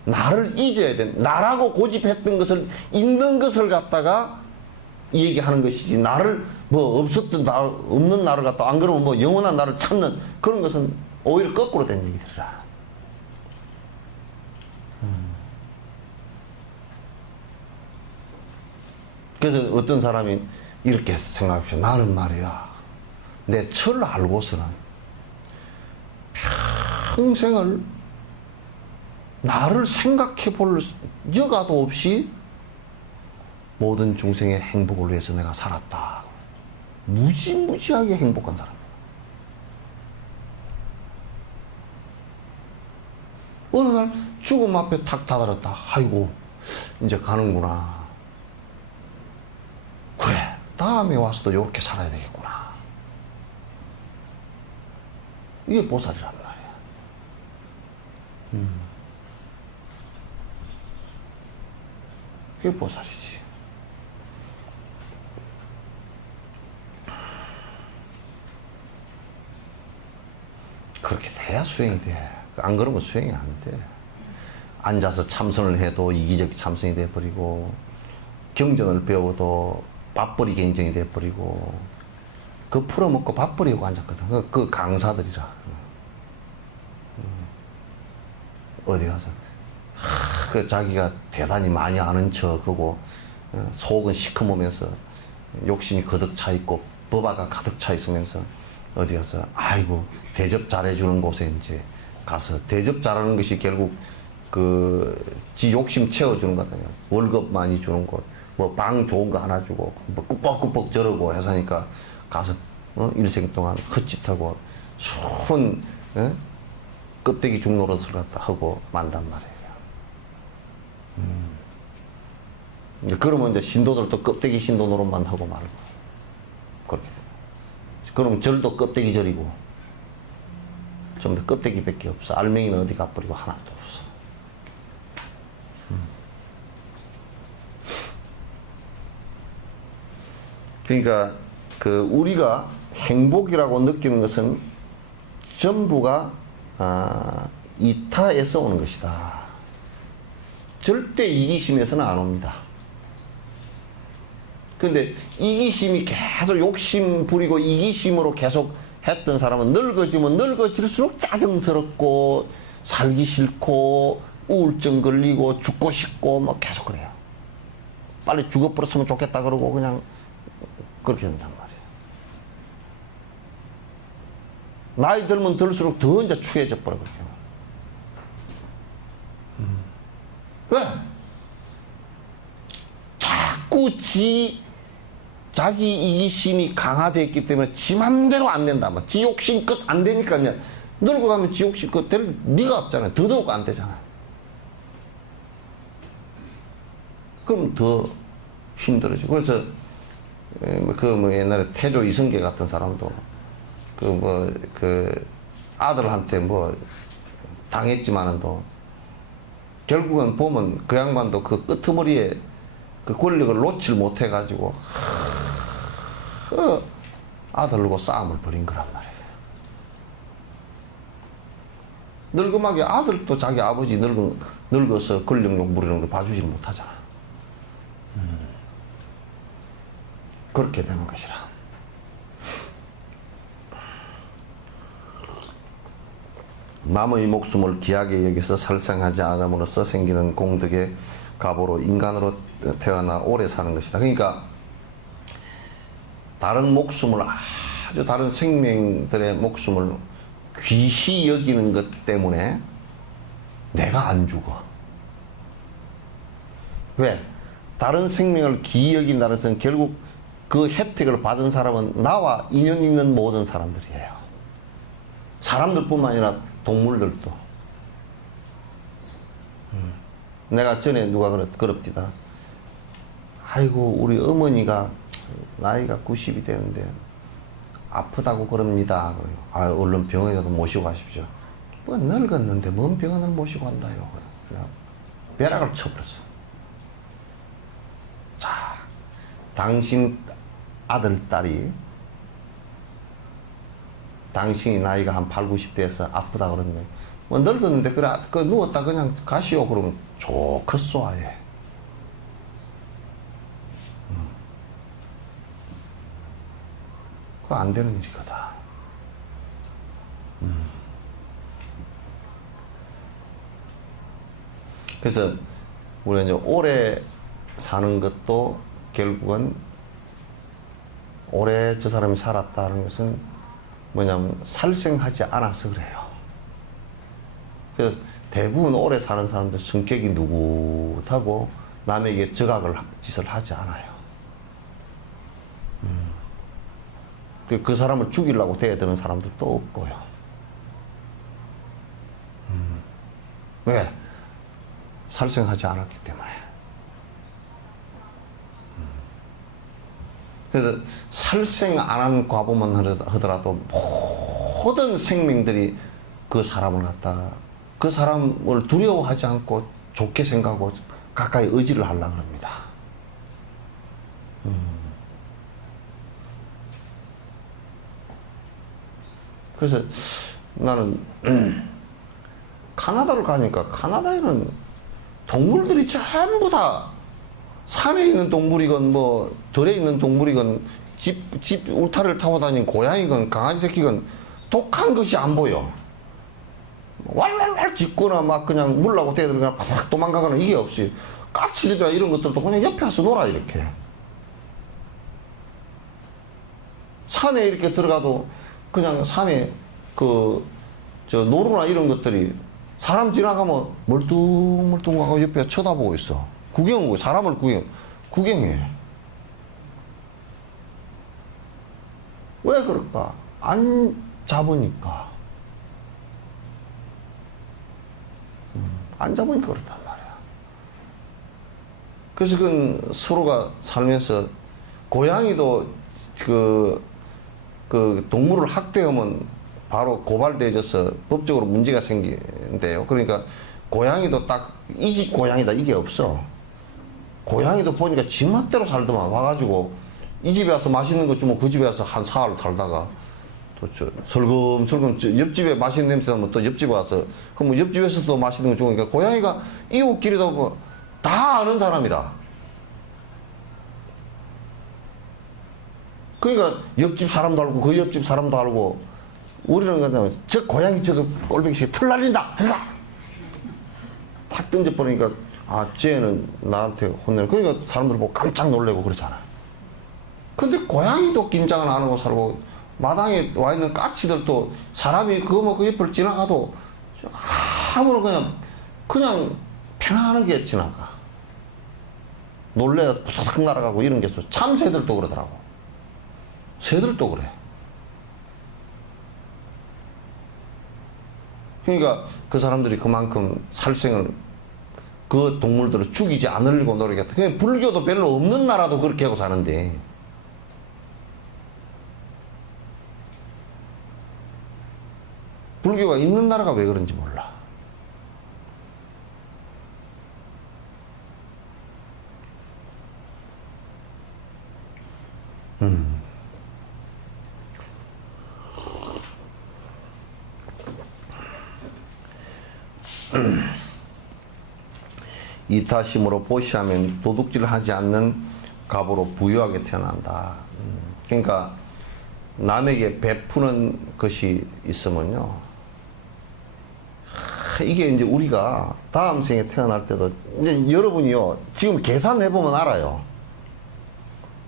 나를 잊어야 돼. 나라고 고집했던 것을 잊는 것을 갖다가 얘기하는 것이지. 나를 없는 나를 갖다 안 그러면 영원한 나를 찾는 그런 것은 오히려 거꾸로 된 얘기들이라. 그래서 어떤 사람이 이렇게 생각합시다. 나는 말이야, 내 철을 알고서는 평생을 나를 생각해 볼 여가도 없이 모든 중생의 행복을 위해서 내가 살았다. 무지무지하게 행복한 사람. 어느 날 죽음 앞에 탁 다다랐다. 아이고, 이제 가는구나. 그래, 다음에 와서도 이렇게 살아야 되겠구나. 이게 보살이란 말이야. 그게 보살이지. 그렇게 돼야 수행이 돼. 안 그러면 수행이 안 돼. 앉아서 참선을 해도 이기적 참선이 돼버리고, 경전을 배워도 밥벌이 경전이 돼버리고, 그 풀어먹고 밥벌이하고 앉았거든. 그 강사들이라. 어디 가서 그 자기가 대단히 많이 아는 척하고 속은 시커매면서 욕심이 가득 차 있고 법아가 가득 차 있으면서 어디 가서 아이고 대접 잘해주는 곳에 이제 가서 대접 잘하는 것이 결국 지 욕심 채워주는 거거든요. 월급 많이 주는 곳, 뭐 방 좋은 거 하나 주고 뭐 꾸벅꾸벅 저러고 해서니까 가서 일생 동안 헛짓하고 순 껍데기 죽 노릇을 갖다 하고 만단 말이에요. 그러면 이제 신도들도 껍데기 신도 노릇만 하고 말고 그렇게 돼. 그럼 절도 껍데기 절이고 전부 다 껍데기밖에 없어. 알맹이는 어디 가버리고 하나도 없어. 그러니까 우리가 행복이라고 느끼는 것은 전부가 이타에서 오는 것이다. 절대 이기심에서는 안 옵니다. 근데 이기심이 계속 욕심 부리고 이기심으로 계속 했던 사람은 늙어지면 늙어질수록 짜증스럽고 살기 싫고 우울증 걸리고 죽고 싶고 뭐 계속 그래요. 빨리 죽어버렸으면 좋겠다 그러고 그냥 그렇게 된단 말이에요. 나이 들면 들수록 더 이제 추해져 버리거든요. 왜? 자꾸 자기 이기심이 강화되어 있기 때문에 지 맘대로 안 된다. 지 욕심껏 안 되니까요. 늙어가면 지 욕심껏 될 리가 없잖아요. 더더욱 안 되잖아요. 그럼 더 힘들어지고. 그래서 옛날에 태조 이성계 같은 사람도 아들한테 당했지만은도 결국은 보면 그 양반도 그 끄트머리에 그 권력을 놓칠 못해가지고 아들하고 싸움을 벌인 거란 말이에요. 늙음하게 아들도 자기 아버지 늙어서 권력욕 부리는 걸 봐주지 못하잖아. 그렇게 되는 것이라. 남의 목숨을 귀하게 여기서 살생하지 않음으로써 생기는 공덕의 갑으로 인간으로 태어나 오래 사는 것이다. 그러니까 다른 목숨을, 아주 다른 생명들의 목숨을 귀히 여기는 것 때문에 내가 안 죽어. 왜? 다른 생명을 귀히 여긴다는 것은 결국 그 혜택을 받은 사람은 나와 인연 있는 모든 사람들이에요. 사람들뿐만 아니라 동물들도. 내가 전에 누가 그럽디다. 아이고 우리 어머니가 나이가 90이 되는데 아프다고 그럽니다. 아, 얼른 병원에도 모시고 가십시오. 뭐 늙었는데 뭔 병원을 모시고 간다요. 그냥 벼락을 쳐버렸어. 자, 당신 아들, 딸이 당신이 나이가 한 8, 90대에서 아프다 그러는데 뭐 늙었는데 그래 누웠다 그냥 가시오 그러면 좋겠소 아예. 그거 안 되는 일이거든. 그래서 우리가 이제 오래 사는 것도 결국은 오래 저 사람이 살았다는 것은 뭐냐면 살생하지 않아서 그래요. 그래서 대부분 오래 사는 사람들 성격이 누긋하고 남에게 저각을 짓을 하지 않아요. 그 사람을 죽이려고 대드는 사람들도 없고요. 왜? 살생하지 않았기 때문에. 그래서 살생 안 한 과보만 하더라도 모든 생명들이 그 사람을 갖다가 그 사람을 두려워하지 않고 좋게 생각하고 가까이 의지를 하려고 합니다. 그래서 나는 카나다를 가니까 카나다에는 동물들이 전부 다 산에 있는 동물이건 뭐 들에 있는 동물이건 집 울타리를 타고 다니는 고양이건 강아지 새끼건 독한 것이 안 보여. 왈왈왈 짖거나 막 그냥 물라고 대들거나 팍 도망가거나 이게 없이 까칠이나 이런 것들도 그냥 옆에 와서 놀아 이렇게. 산에 이렇게 들어가도 그냥 산에 노루나 이런 것들이 사람 지나가면 멀뚱멀뚱하고 옆에 쳐다보고 있어. 구경하고 사람을 구경해. 왜 그럴까? 안 잡으니까. 안 잡으니까 그렇단 말이야. 그래서 그 서로가 살면서 고양이도 그 동물을 학대하면 바로 고발돼져서 법적으로 문제가 생긴대요. 그러니까 고양이도 딱 이 집 고양이다 이게 없어. 고양이도 보니까 지 멋대로 살더만 와가지고 이 집에 와서 맛있는 거 주면 그 집에 와서 한 사흘 살다가 또 설금설금 옆집에 맛있는 냄새 나면 또 옆집에 와서 그럼 옆집에서 또 맛있는 거 주니까 고양이가 이웃끼리도 뭐 다 아는 사람이라. 그러니까 옆집 사람도 알고 그 옆집 사람도 알고 우리는 그냥 저 고양이 저거 꼴보기 털 날린다 들어가 탁 던져버리니까 아 쟤는 나한테 혼내는 그러니까 사람들 보고 깜짝 놀래고 그러잖아. 근데 고양이도 긴장을 안 하고 살고 마당에 와 있는 까치들도 사람이 그거 뭐 그 옆을 지나가도 아무런 그냥 편안하게 지나가. 놀래 부탁 날아가고 이런 게 있어. 참새들도 그러더라고. 새들도 그래. 그러니까 그 사람들이 그만큼 살생을 그 동물들을 죽이지 않으려고 노력했다. 그냥 불교도 별로 없는 나라도 그렇게 하고 사는데 불교가 있는 나라가 왜 그런지 몰라. 이타심으로 보시하면 도둑질하지 않는 갑으로 부유하게 태어난다. 그러니까 남에게 베푸는 것이 있으면요, 이게 이제 우리가 다음 생에 태어날 때도 이제 여러분이요 지금 계산해보면 알아요.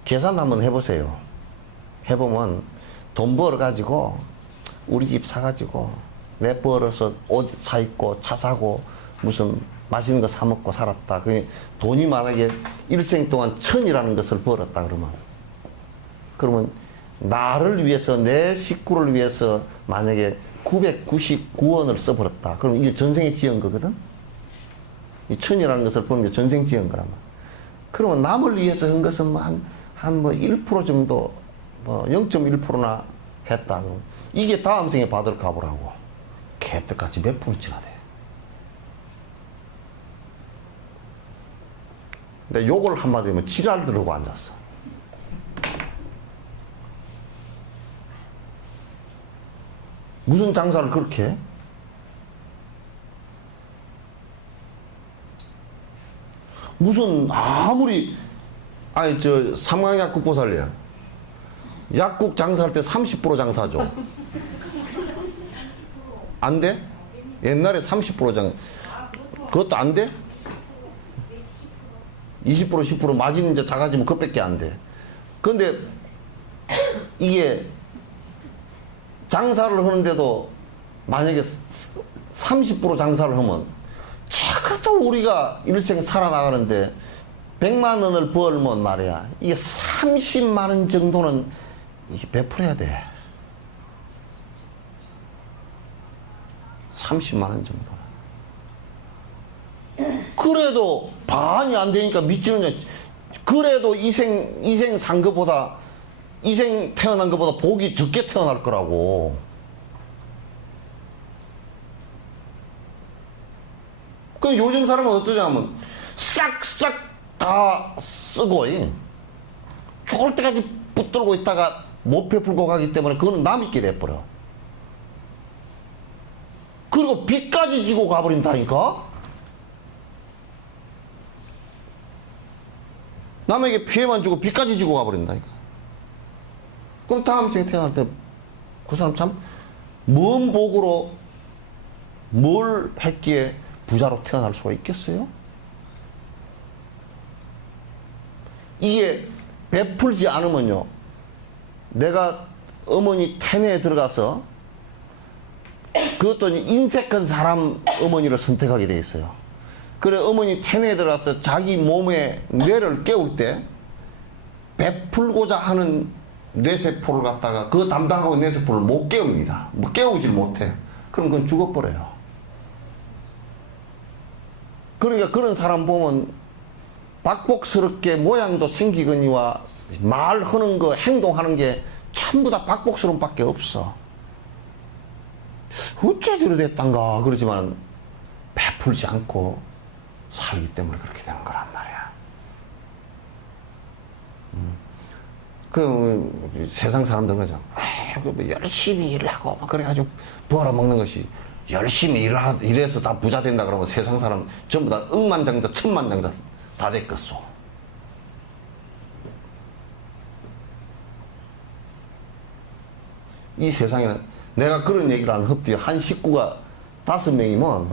계산 한번 해보세요. 해보면 돈 벌어가지고 우리 집 사가지고 내 벌어서 옷 사입고 차 사고 무슨 맛있는 거 사 먹고 살았다. 돈이 만약에 일생 동안 1000이라는 것을 벌었다 그러면 나를 위해서 내 식구를 위해서 만약에 999원을 써버렸다. 그럼 이게 전생에 지은 거거든. 이 1000이라는 것을 버는 게 전생 지은 거란 말이야. 그러면 남을 위해서 한 것은 한 1% 정도, 0.1%나 했다. 이게 다음 생에 받을 값이라고. 개떡같이 몇 프로치나 돼. 근데 욕을 한마디 하면 지랄 들고 앉았어. 무슨 장사를 그렇게 해? 무슨 아무리 삼강약국 보살이야. 약국 장사할 때 30% 장사죠. 안 돼? 옛날에 30% 그것도 안 돼? 20% 10% 마진 이제 작아지면 그것밖에 안 돼. 근데 이게 장사를 하는데도 만약에 30% 장사를 하면 적어도 우리가 일생 살아나가는데 100만 원을 벌면 말이야, 이게 30만 원 정도는 이게 베풀어야 돼. 30만 원 정도는. 그래도 반이 안 되니까 믿지는, 그래도 이생 산 것보다, 이생 태어난 것보다 복이 적게 태어날 거라고. 그 요즘 사람은 어떠냐면 싹싹 다 쓰고 죽을 때까지 붙들고 있다가 못 베풀고 가기 때문에 그거는 남 있게 돼버려. 그리고 빚까지 지고 가버린다니까. 남에게 피해만 주고 빚까지 지고 가버린다니까. 그럼 다음 생에 태어날 때 그 사람 참 먼 복으로 뭘 했기에 부자로 태어날 수가 있겠어요? 이게 베풀지 않으면요, 내가 어머니 태내에 들어가서 그것도 인색한 사람 어머니를 선택하게 돼 있어요. 그래 어머니 태내에 들어가서 자기 몸의 뇌를 깨울 때 베풀고자 하는 뇌세포를 갖다가 그 담당하고 뇌세포를 못 깨웁니다. 깨우질 못해. 그럼 그건 죽어버려요. 그러니까 그런 사람 보면 박복스럽게 모양도 생기거니와 말하는 거, 행동하는 게 전부 다 박복스러움 밖에 없어. 어째 저래 됐단가 그러지만 베풀지 않고 살기 때문에 그렇게 되는 거란 말이야. 그 세상 사람들은 그러죠. 열심히 일하고 그래가지고 벌어먹는 것이, 열심히 일해서 다 부자 된다 그러면 세상 사람 전부 다 억만장자 천만장자 다 됐겠소. 이 세상에는 내가 그런 얘기를 한 흡디 한 식구가 5명이면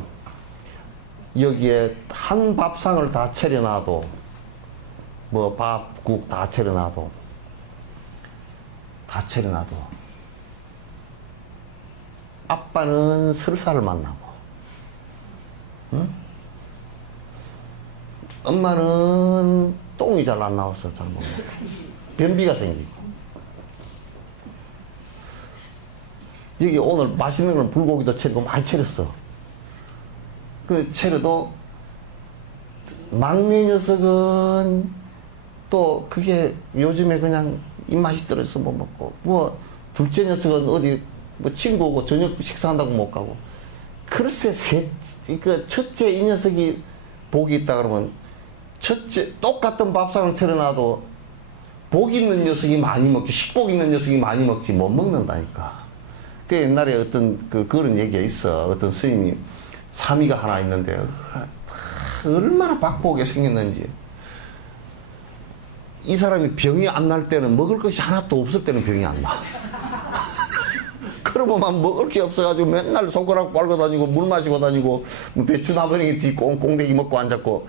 여기에 한 밥상을 다 차려놔도, 뭐 밥, 국 다 차려놔도 아빠는 설사를 만나고, 응? 엄마는 똥이 잘 안 나왔어. 잘 먹고. 변비가 생기고. 여기 오늘 맛있는 건 불고기도 채고 많이 채렸어. 그 채려도 막내 녀석은 또 그게 요즘에 그냥 입맛이 떨어져서 못 먹고, 뭐 둘째 녀석은 어디 뭐 친구고 저녁 식사한다고 못 가고. 글쎄 그 첫째 이 녀석이 복이 있다 그러면 첫째 똑같은 밥상을 차려놔도 복 있는 녀석이 많이 먹지, 식복 있는 녀석이 많이 먹지 못 먹는다니까. 그 옛날에 어떤 그런 얘기가 있어. 어떤 스님이 사미가 하나 있는데 얼마나 박보게 생겼는지. 이 사람이 병이 안 날 때는 먹을 것이 하나도 없을 때는 병이 안 나. 그러고만 먹을 게 없어가지고 맨날 손가락 빨고 다니고 물 마시고 다니고 배추 나버리기 뒤 꽁대기 먹고 앉았고.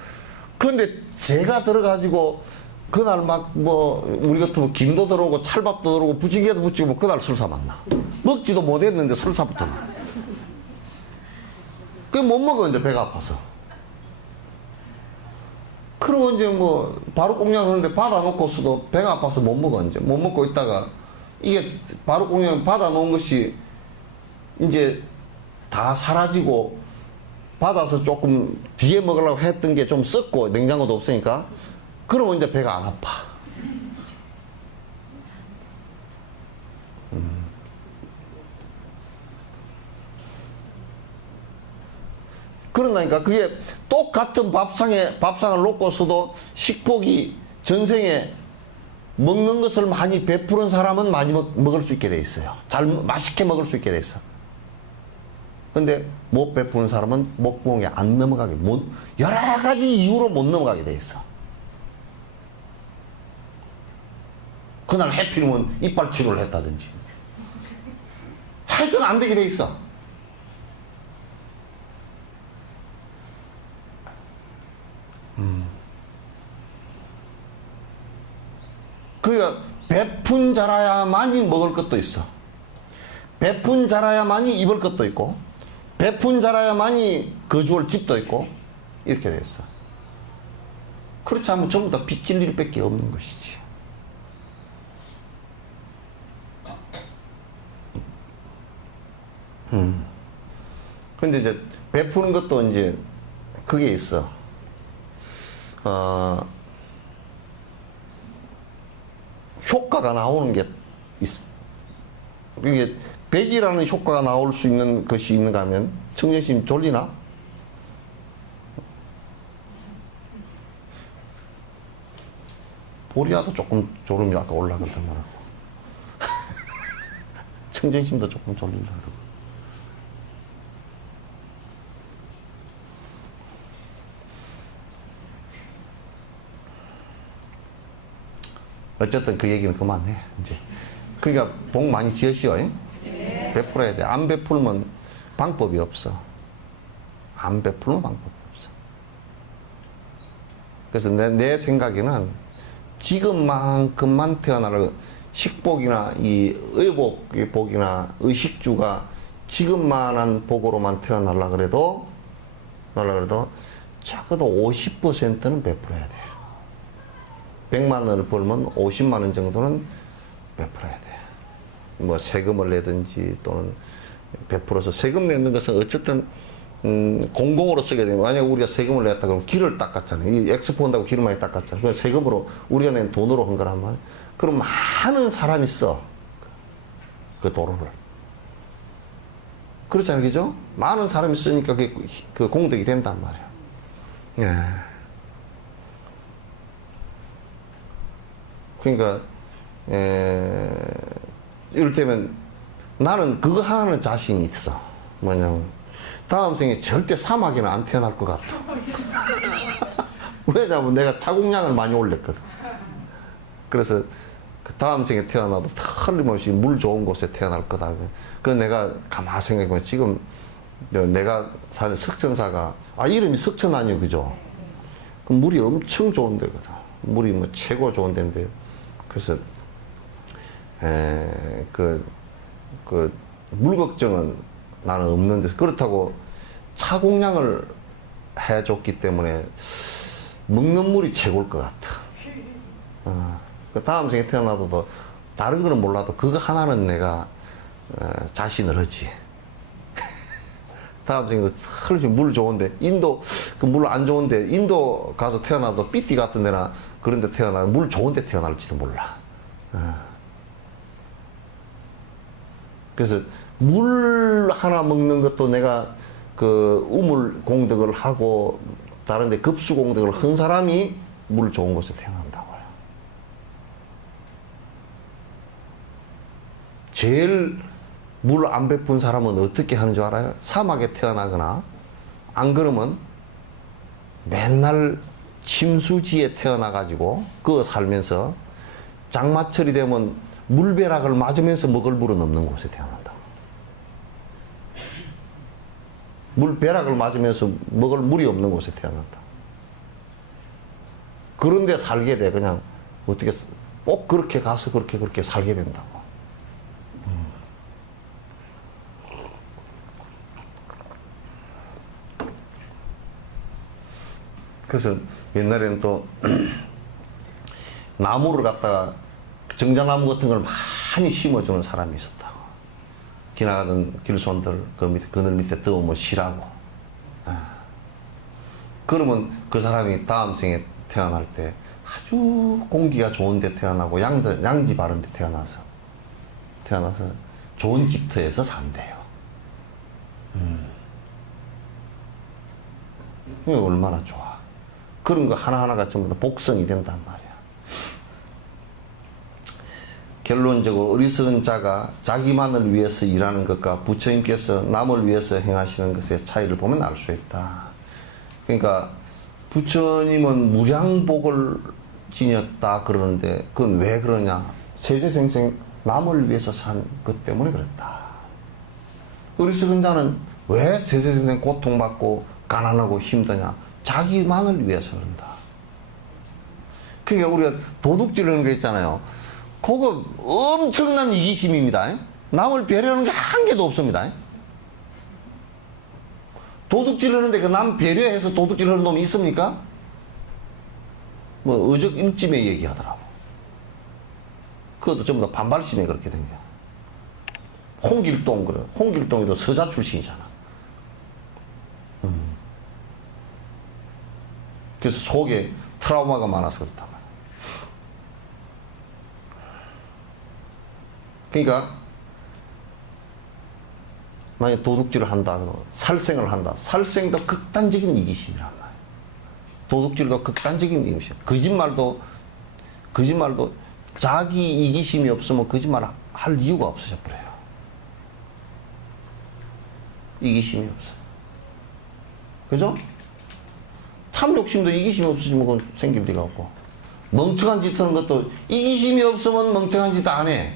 그런데 제가 들어가지고 그날 막 뭐 우리 같으면 김도 들어오고 찰밥도 들어오고 부침개도 붙이고 뭐 그날 설사 만나. 먹지도 못했는데 설사부터 나. 그게 못 먹어 이제 배가 아파서. 그러면 이제 뭐 바로 공양 하는데 받아놓고서도 배가 아파서 못 먹어 이제. 못 먹고 있다가 이게 바로 공양 받아놓은 것이 이제 다 사라지고 받아서 조금 뒤에 먹으려고 했던 게 좀 썩고 냉장고도 없으니까 그러면 이제 배가 안 아파. 그런다니까 그게 똑같은 밥상을 놓고서도 식복이 전생에 먹는 것을 많이 베푸는 사람은 많이 먹을 수 있게 돼 있어요. 잘 맛있게 먹을 수 있게 돼 있어. 근데 못 베푸는 사람은 목구멍에 안 넘어가게, 여러 가지 이유로 못 넘어가게 돼 있어. 그날 해피면 이빨 치료를 했다든지. 하여튼 안 되게 돼 있어. 그러니까 베푼 자라야만이 먹을 것도 있어. 베푼 자라야만이 입을 것도 있고, 베푼 자라야만이 거주할 집도 있고, 이렇게 돼 있어. 그렇지 않으면 전부 다 빚질 일밖에 없는 것이지. 근데 이제 베푸는 것도 이제 그게 있어. 효과가 나오는 게 있어. 이게 백이라는 효과가 나올 수 있는 것이 있는가 하면 청정심 졸리나? 보리야도 조금 졸음이 아까 올라갔단 말이야. 청정심도 조금 졸린다 그러고. 어쨌든 그 얘기는 그만해 이제. 그러니까 복 많이 지으시오. 네. 베풀어야 돼. 안 베풀면 방법이 없어. 안 베풀면 방법이 없어. 그래서 내 생각에는 지금만큼만 태어나는 식복이나 이 의복의 복이나 의식주가 지금만한 복으로만 태어나려 그래도 적어도 50%는 베풀어야 돼. 100만 원을 벌면 50만 원 정도는 베풀어야 돼. 뭐 세금을 내든지 또는 베풀어서 세금 내는 것은 어쨌든 공공으로 쓰게 되면, 만약에 우리가 세금을 냈다 그러면 길을 닦았잖아요. 이 엑스포 한다고 길을 많이 닦았잖아요. 그 세금으로 우리가 낸 돈으로 한 거란 말이에요. 그럼 많은 사람이 써. 그 도로를. 그렇잖아요. 그죠? 많은 사람이 쓰니까 그 공덕이 된단 말이에요. 예. 그러니까 이를테면 나는 그거 하나는 자신이 있어. 뭐냐면 다음 생에 절대 사막에는 안 태어날 것 같아. 왜냐면 내가 자궁량을 많이 올렸거든. 그래서 그 다음 생에 태어나도 틀림없이 물 좋은 곳에 태어날 거다. 그 내가 가만히 생각해보면 지금 내가 사는 석천사가 이름이 석천 아니에요, 그죠? 그 물이 엄청 좋은 데거든. 물이 뭐 최고 좋은 데인데. 그래서 물 걱정은 나는 없는 데서. 그렇다고 차공량을 해줬기 때문에 먹는 물이 최고일 것 같아. 그 다음 생에 태어나도 다른 거는 몰라도 그거 하나는 내가 자신을 하지. 다음 생에도 물 좋은데 인도 그 물 안 좋은데 인도 가서 태어나도 삐띠 같은 데나 그런 데 태어나면 물 좋은 데 태어날지도 몰라. 그래서 물 하나 먹는 것도 내가 그 우물 공덕을 하고 다른 데 급수 공덕을 한 사람이 물 좋은 곳에 태어난다고요. 제일 물 안 베푼 사람은 어떻게 하는 줄 알아요? 사막에 태어나거나 안 그러면 맨날 침수지에 태어나가지고 그거 살면서 장마철이 되면 물벼락을 맞으면서 먹을 물은 없는 곳에 태어난다. 물벼락을 맞으면서 먹을 물이 없는 곳에 태어난다. 그런데 살게 돼. 그냥 어떻게 꼭 그렇게 가서 그렇게 살게 된다고. 그래서 옛날에는 또 나무를 갖다가 정자나무 같은 걸 많이 심어주는 사람이 있었다고. 지나가던 길손들 그늘 밑에 더우면 쉬라고. 그러면 그 사람이 다음 생에 태어날 때 아주 공기가 좋은 데 태어나고 양지 바른 데 태어나서 좋은 집터에서 산대요. 이게 얼마나 좋아. 그런 거 하나하나가 전부 다 복성이 된단 말이야. 결론적으로 어리석은 자가 자기만을 위해서 일하는 것과 부처님께서 남을 위해서 행하시는 것의 차이를 보면 알 수 있다. 그러니까 부처님은 무량복을 지녔다 그러는데 그건 왜 그러냐? 세세생생 남을 위해서 산 것 때문에 그랬다. 어리석은 자는 왜 세세생생 고통받고 가난하고 힘드냐? 자기만을 위해서 그런다. 그러니까 우리가 도둑질하는 거 있잖아요. 그거 엄청난 이기심입니다. 남을 배려하는 게 한 개도 없습니다. 도둑질하는데 그 남 배려해서 도둑질하는 놈이 있습니까? 뭐 어적 일찜에 얘기하더라고. 그것도 전부 다 반발심에 그렇게 된 거야. 홍길동 그래. 홍길동이도 서자 출신이잖아. 그래서 속에 트라우마가 많아서 그렇단 말이야. 그러니까 만약 도둑질을 한다, 살생을 한다. 살생도 극단적인 이기심이란 말이야. 도둑질도 극단적인 이기심. 거짓말도 자기 이기심이 없으면 거짓말 할 이유가 없어져 버려요. 이기심이 없어. 그죠? 탐욕심도 이기심이 없으시면 그건 생길 리가 없고. 멍청한 짓 하는 것도 이기심이 없으면 멍청한 짓 안 해.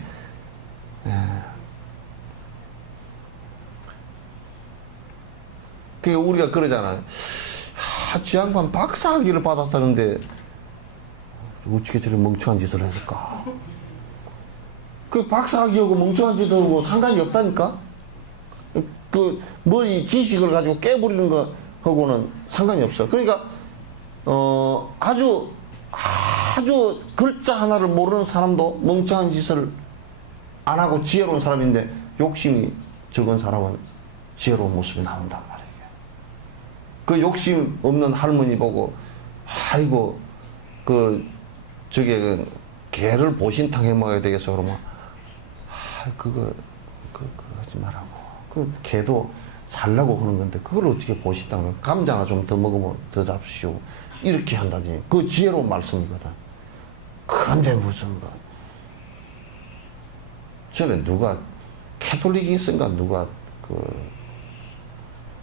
그게 우리가 그러잖아요. 저 양반 박사학위를 받았다는데 어떻게 저런 멍청한 짓을 했을까? 그 박사학위하고 멍청한 짓하고 상관이 없다니까? 그 머리 지식을 가지고 깨부리는 거 하고는 상관이 없어. 그러니까 아주 글자 하나를 모르는 사람도 멍청한 짓을 안 하고 지혜로운 사람인데 욕심이 적은 사람은 지혜로운 모습이 나온단 말이에요. 그 욕심 없는 할머니 보고 아이고 저게 개를 보신탕 해 먹어야 되겠어 그러면 그거 하지 말라고. 그 개도 살라고 하는 건데 그걸 어떻게 보신탕 감자 하나 좀 더 먹으면 더 잡수시오 이렇게 한다니. 그 지혜로운 말씀이거든. 그런데 무슨 전에 누가 캐톨릭이 있은가 누가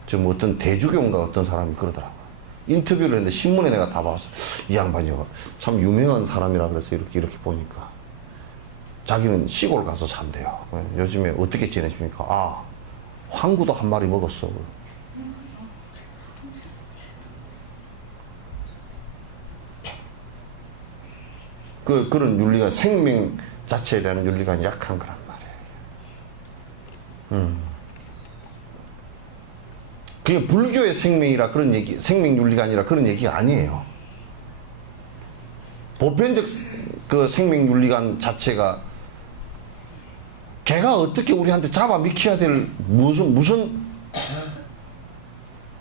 좀 어떤 대주교인가 어떤 사람이 그러더라고. 인터뷰를 했는데 신문에 내가 다 봤어. 이 양반이요 참 유명한 사람이라 그래서 이렇게 보니까 자기는 시골 가서 산대요. 요즘에 어떻게 지내십니까? 황구도 한 마리 먹었어. 그런 윤리가 생명 자체에 대한 윤리가 약한 거란 말이에요. 그게 불교의 생명이라 그런 얘기, 생명윤리가 아니라 그런 얘기가 아니에요. 보편적 그 생명윤리관 자체가 걔가 어떻게 우리한테 잡아 미켜야 될 무슨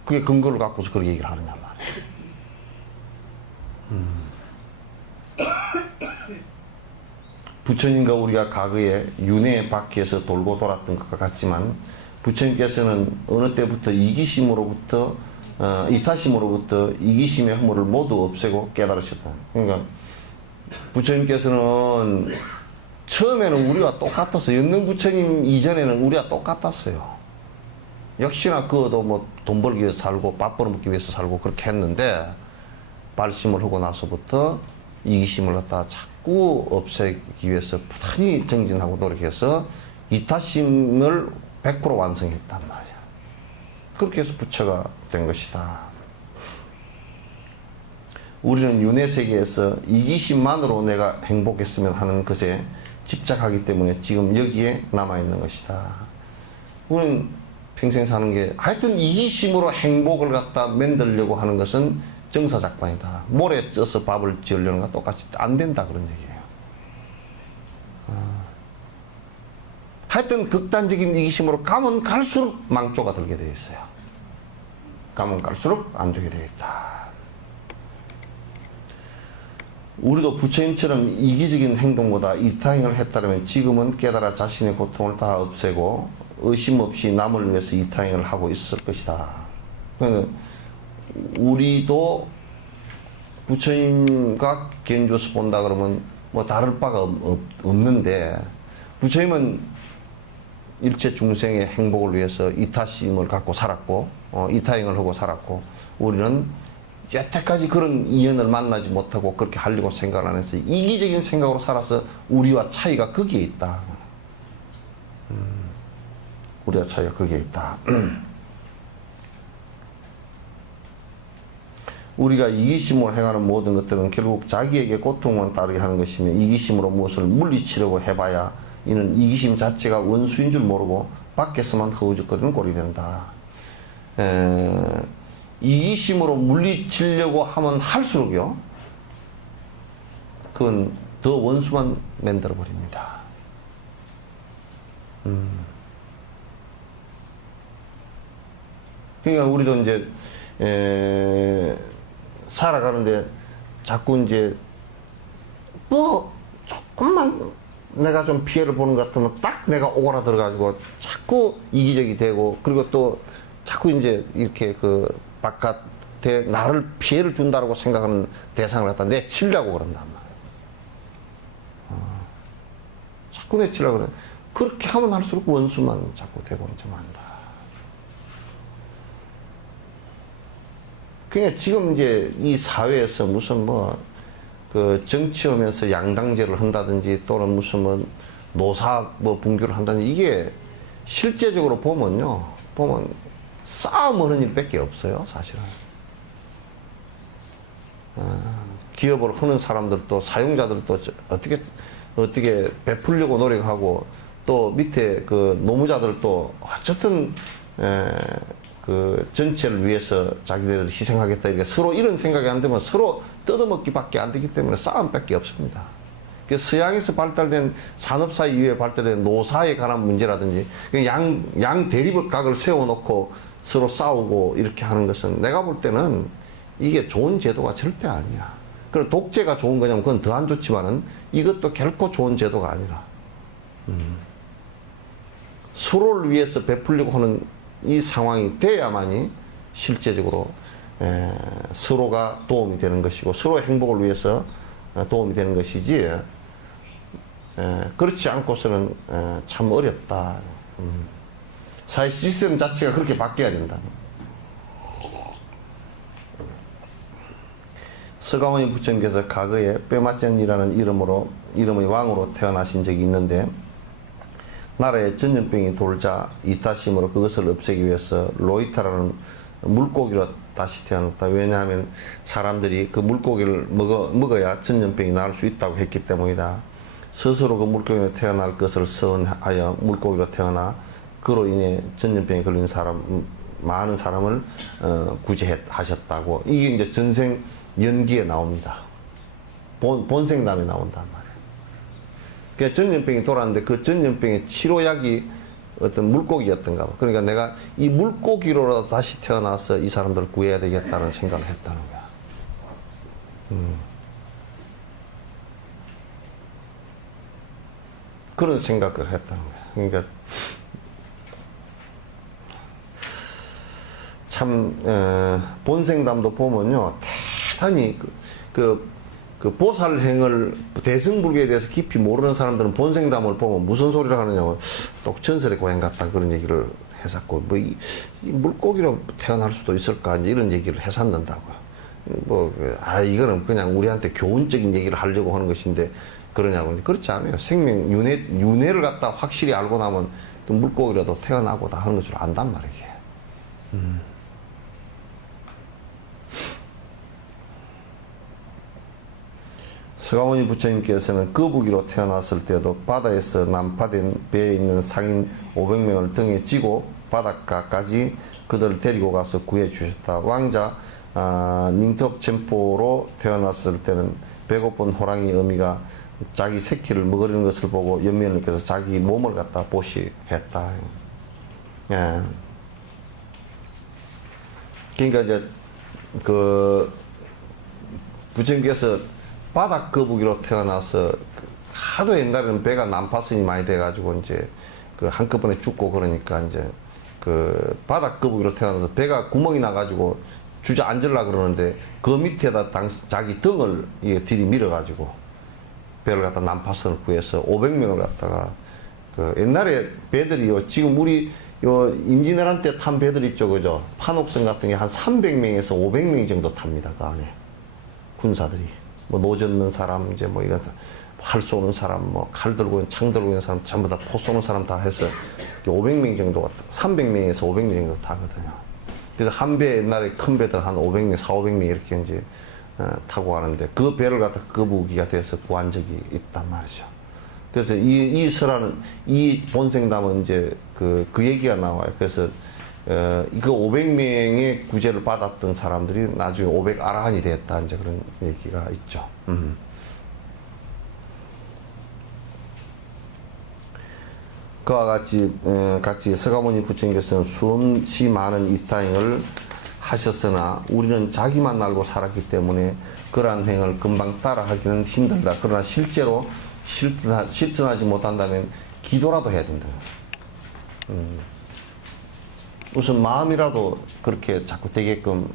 그게 근거를 갖고서 그렇게 얘기를 하느냐 말이에요. 부처님과 우리가 과거에 윤회 바퀴에서 돌고 돌았던 것과 같지만 부처님께서는 어느 때부터 이기심으로부터 이타심으로부터 이기심의 허물을 모두 없애고 깨달으셨다. 그러니까 부처님께서는 처음에는 우리와 똑같았어요. 연능 부처님 이전에는 우리와 똑같았어요. 역시나 그것도 뭐 돈 벌기 위해서 살고 밥 벌어먹기 위해서 살고 그렇게 했는데 발심을 하고 나서부터 이기심을 갖다가 자꾸 없애기 위해서 부단히 정진하고 노력해서 이타심을 100% 완성했단 말이야. 그렇게 해서 부처가 된 것이다. 우리는 윤회 세계에서 이기심만으로 내가 행복했으면 하는 것에 집착하기 때문에 지금 여기에 남아있는 것이다. 우리는 평생 사는 게 하여튼 이기심으로 행복을 갖다 만들려고 하는 것은 정사작반이다. 모래 쪄서 밥을 지으려는 것과 똑같이 안 된다 그런 얘기예요. 하여튼 극단적인 이기심으로 가면 갈수록 망조가 들게 되어 있어요. 가면 갈수록 안 되게 되어 있다. 우리도 부처님처럼 이기적인 행동보다 이타행을 했다면 지금은 깨달아 자신의 고통을 다 없애고 의심 없이 남을 위해서 이타행을 하고 있을 것이다. 그러니까 우리도 부처님과 견주어서 본다 그러면 뭐 다를 바가 없는데 부처님은 일체 중생의 행복을 위해서 이타심을 갖고 살았고 이타행을 하고 살았고 우리는 여태까지 그런 인연을 만나지 못하고 그렇게 하려고 생각을 안 해서 이기적인 생각으로 살아서 우리와 차이가 거기에 있다. 우리와 차이가 거기에 있다. 우리가 이기심으로 행하는 모든 것들은 결국 자기에게 고통만 따르게 하는 것이며 이기심으로 무엇을 물리치려고 해봐야 이는 이기심 자체가 원수인 줄 모르고 밖에서만 허우적거리는 꼴이 된다. 이기심으로 물리치려고 하면 할수록요 그건 더 원수만 만들어 버립니다. 그러니까 우리도 이제 살아가는데 자꾸 이제 뭐 조금만 내가 좀 피해를 보는 것 같으면 딱 내가 오그라들어가지고 자꾸 이기적이 되고 그리고 또 자꾸 이제 이렇게 그 바깥에 나를 피해를 준다고 생각하는 대상을 갖다 내치려고 그런단 말이에요. 자꾸 내치려고 그래. 그렇게 하면 할수록 원수만 자꾸 되고 좀 한다. 그러니까 지금 이제 이 사회에서 무슨 그 정치하면서 양당제를 한다든지 또는 무슨 노사 분교를 한다든지 이게 실제적으로 보면 싸움하는 일밖에 없어요, 사실은. 기업을 하는 사람들도 사용자들도 어떻게 베풀려고 노력하고 또 밑에 그 노무자들도 어쨌든 그 전체를 위해서 자기들 희생하겠다 이렇게 서로 이런 생각이 안 되면 서로 뜯어먹기밖에 안 되기 때문에 싸움밖에 없습니다. 서양에서 발달된 산업사 이후에 발달된 노사에 관한 문제라든지 양 대립각을 세워놓고 서로 싸우고 이렇게 하는 것은 내가 볼 때는 이게 좋은 제도가 절대 아니야. 그리고 독재가 좋은 거냐면 그건 더 안 좋지만은 이것도 결코 좋은 제도가 아니라 서로를 위해서 베풀려고 하는 이 상황이 돼야만이 실제적으로 서로가 도움이 되는 것이고 서로의 행복을 위해서 도움이 되는 것이지 그렇지 않고서는 참 어렵다. 사회 시스템 자체가 그렇게 바뀌어야 된다. 서가모니 부처님께서 과거에 뼈맞전이라는 이름의 왕으로 태어나신 적이 있는데 나라에 전염병이 돌자 이타심으로 그것을 없애기 위해서 로이타라는 물고기로 다시 태어났다. 왜냐하면 사람들이 그 물고기를 먹어야 전염병이 나을 수 있다고 했기 때문이다. 스스로 그 물고기로 태어날 것을 선하여 물고기로 태어나 그로 인해 전염병에 걸린 사람 많은 사람을 구제하셨다고. 이게 이제 전생 연기에 나옵니다. 본생담에 나온단 말이에요. 그러니까 전염병이 돌았는데 그 전염병의 치료약이 어떤 물고기였던가 봐. 그러니까 내가 이 물고기로라도 다시 태어나서 이 사람들을 구해야 되겠다는 생각을 했다는 거야. 그런 생각을 했다는 거야. 그러니까 참 본생담도 보면요, 대단히 그 보살행을, 대승불교에 대해서 깊이 모르는 사람들은 본생담을 보면 무슨 소리를 하느냐고, 또 전설의 고향 같다 그런 얘기를 했었고, 뭐 이 물고기로 태어날 수도 있을까 이제 이런 얘기를 했었는다고요. 이거는 그냥 우리한테 교훈적인 얘기를 하려고 하는 것인데 그러냐고. 그렇지 않아요. 생명 윤회를 갖다 확실히 알고 나면 또 물고기라도 태어나고 다 하는 줄 안단 말이에요. 서가모니 부처님께서는 거북이로 태어났을 때도 바다에서 난파된 배에 있는 상인 500명을 등에 지고 바닷가까지 그들을 데리고 가서 구해 주셨다. 왕자 닝톱 쳔포로 태어났을 때는 배고픈 호랑이 어미가 자기 새끼를 먹으려는 것을 보고 연면님께서 자기 몸을 갖다 보시했다. 예. 그러니까 이제 그 부처님께서 바닥 거북이로 태어나서 하도 옛날에는 배가 난파선이 많이 돼가지고 이제 그 한꺼번에 죽고 그러니까 이제 그 바닥 거북이로 태어나서 배가 구멍이 나가지고 주저앉으려 그러는데 그 밑에다 자기 등을 들이밀어가지고 배를 갖다 난파선을 구해서 500명을 갖다가 그 옛날에 배들이요, 지금 우리 임진왜란 때 탄 배들 있죠, 그죠? 판옥선 같은 게 한 300명에서 500명 정도 탑니다, 그 안에 군사들이. 뭐 노젓는 사람, 이제 뭐 이거 활 쏘는 사람, 뭐 칼 들고 있는, 창 들고 있는 사람, 전부 다 포 쏘는 사람 다 해서 500명 정도가, 300명에서 500명 정도 타거든요. 그래서 한 배, 옛날에 큰 배들 한 500명, 400~500명 이렇게 이제 타고 가는데 그 배를 갖다 거북이가 돼서 구한 적이 있단 말이죠. 그래서 이 설화는, 이 본생담은 이제 그 얘기가 나와요. 그래서 그 500명의 구제를 받았던 사람들이 나중에 500 아라한이 됐다, 이제 그런 얘기가 있죠. 그와 같이 서가모니 부처님께서는 수없이 많은 이타행을 하셨으나 우리는 자기만 알고 살았기 때문에 그러한 행을 금방 따라하기는 힘들다. 그러나 실제로 실천하지 못한다면 기도라도 해야 된다. 우선 마음이라도 그렇게 자꾸 되게끔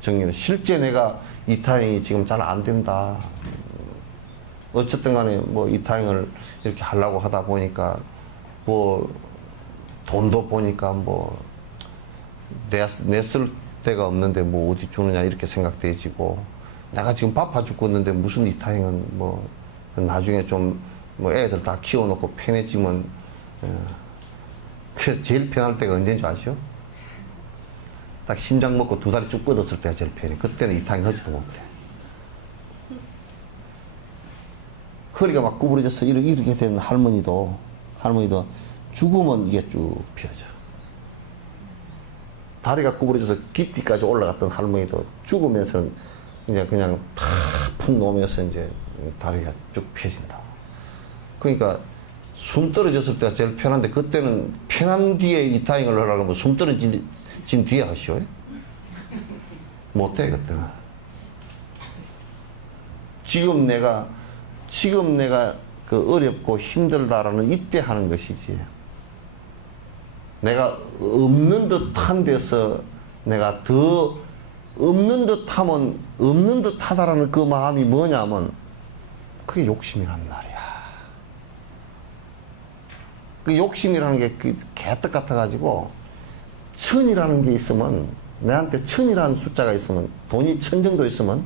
정리를. 실제 내가 이타행이 지금 잘 안 된다. 어쨌든 간에 뭐 이타행을 이렇게 하려고 하다 보니까 뭐 돈도 보니까 뭐 냈을 데가 없는데 뭐 어디 주느냐 이렇게 생각되지고, 내가 지금 바빠 죽겠는데 무슨 이타행은 뭐 나중에 좀 뭐 애들 다 키워놓고 편해지면, 그래서 제일 편할 때가 언제인 줄 아시죠? 딱 심장 먹고 두 다리 쭉 뻗었을 때가 제일 편해. 그때는 이타행 하지도 못해. 허리가 막 구부러져서 이렇게 된 할머니도 죽으면 이게 쭉 펴져. 다리가 구부러져서 기띠까지 올라갔던 할머니도 죽으면서는 이제 그냥 푹 놓으면서 이제 다리가 쭉 펴진다. 그러니까 숨 떨어졌을 때가 제일 편한데, 그때는 편한 뒤에 이타행을 하려고 하면 숨 떨어진 뒤에 하시오. 못해, 그때는. 지금 내가 그 어렵고 힘들다라는 이때 하는 것이지. 내가 없는 듯한 데서 내가 더 없는 듯하면 없는 듯하다라는 그 마음이 뭐냐면 그게 욕심이란 말이야. 그 욕심이라는 게 개떡 같아가지고, 천이라는 게 있으면, 내한테 천이라는 숫자가 있으면, 돈이 1000 정도 있으면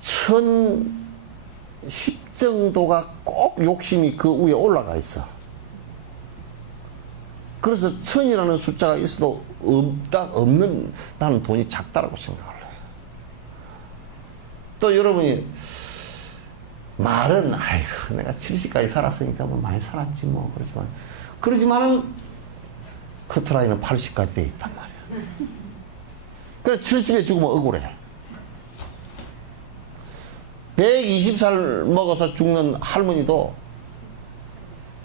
1010 정도가 꼭 욕심이 그 위에 올라가 있어. 그래서 1000이라는 숫자가 있어도 없는, 나는 돈이 작다라고 생각을 해요. 또 여러분이 말은, 아이고, 내가 70까지 살았으니까 뭐 많이 살았지 뭐, 그러지만은, 커트라인은 80까지 돼 있단 말이야. 그래 70에 죽으면 억울해. 120살 먹어서 죽는 할머니도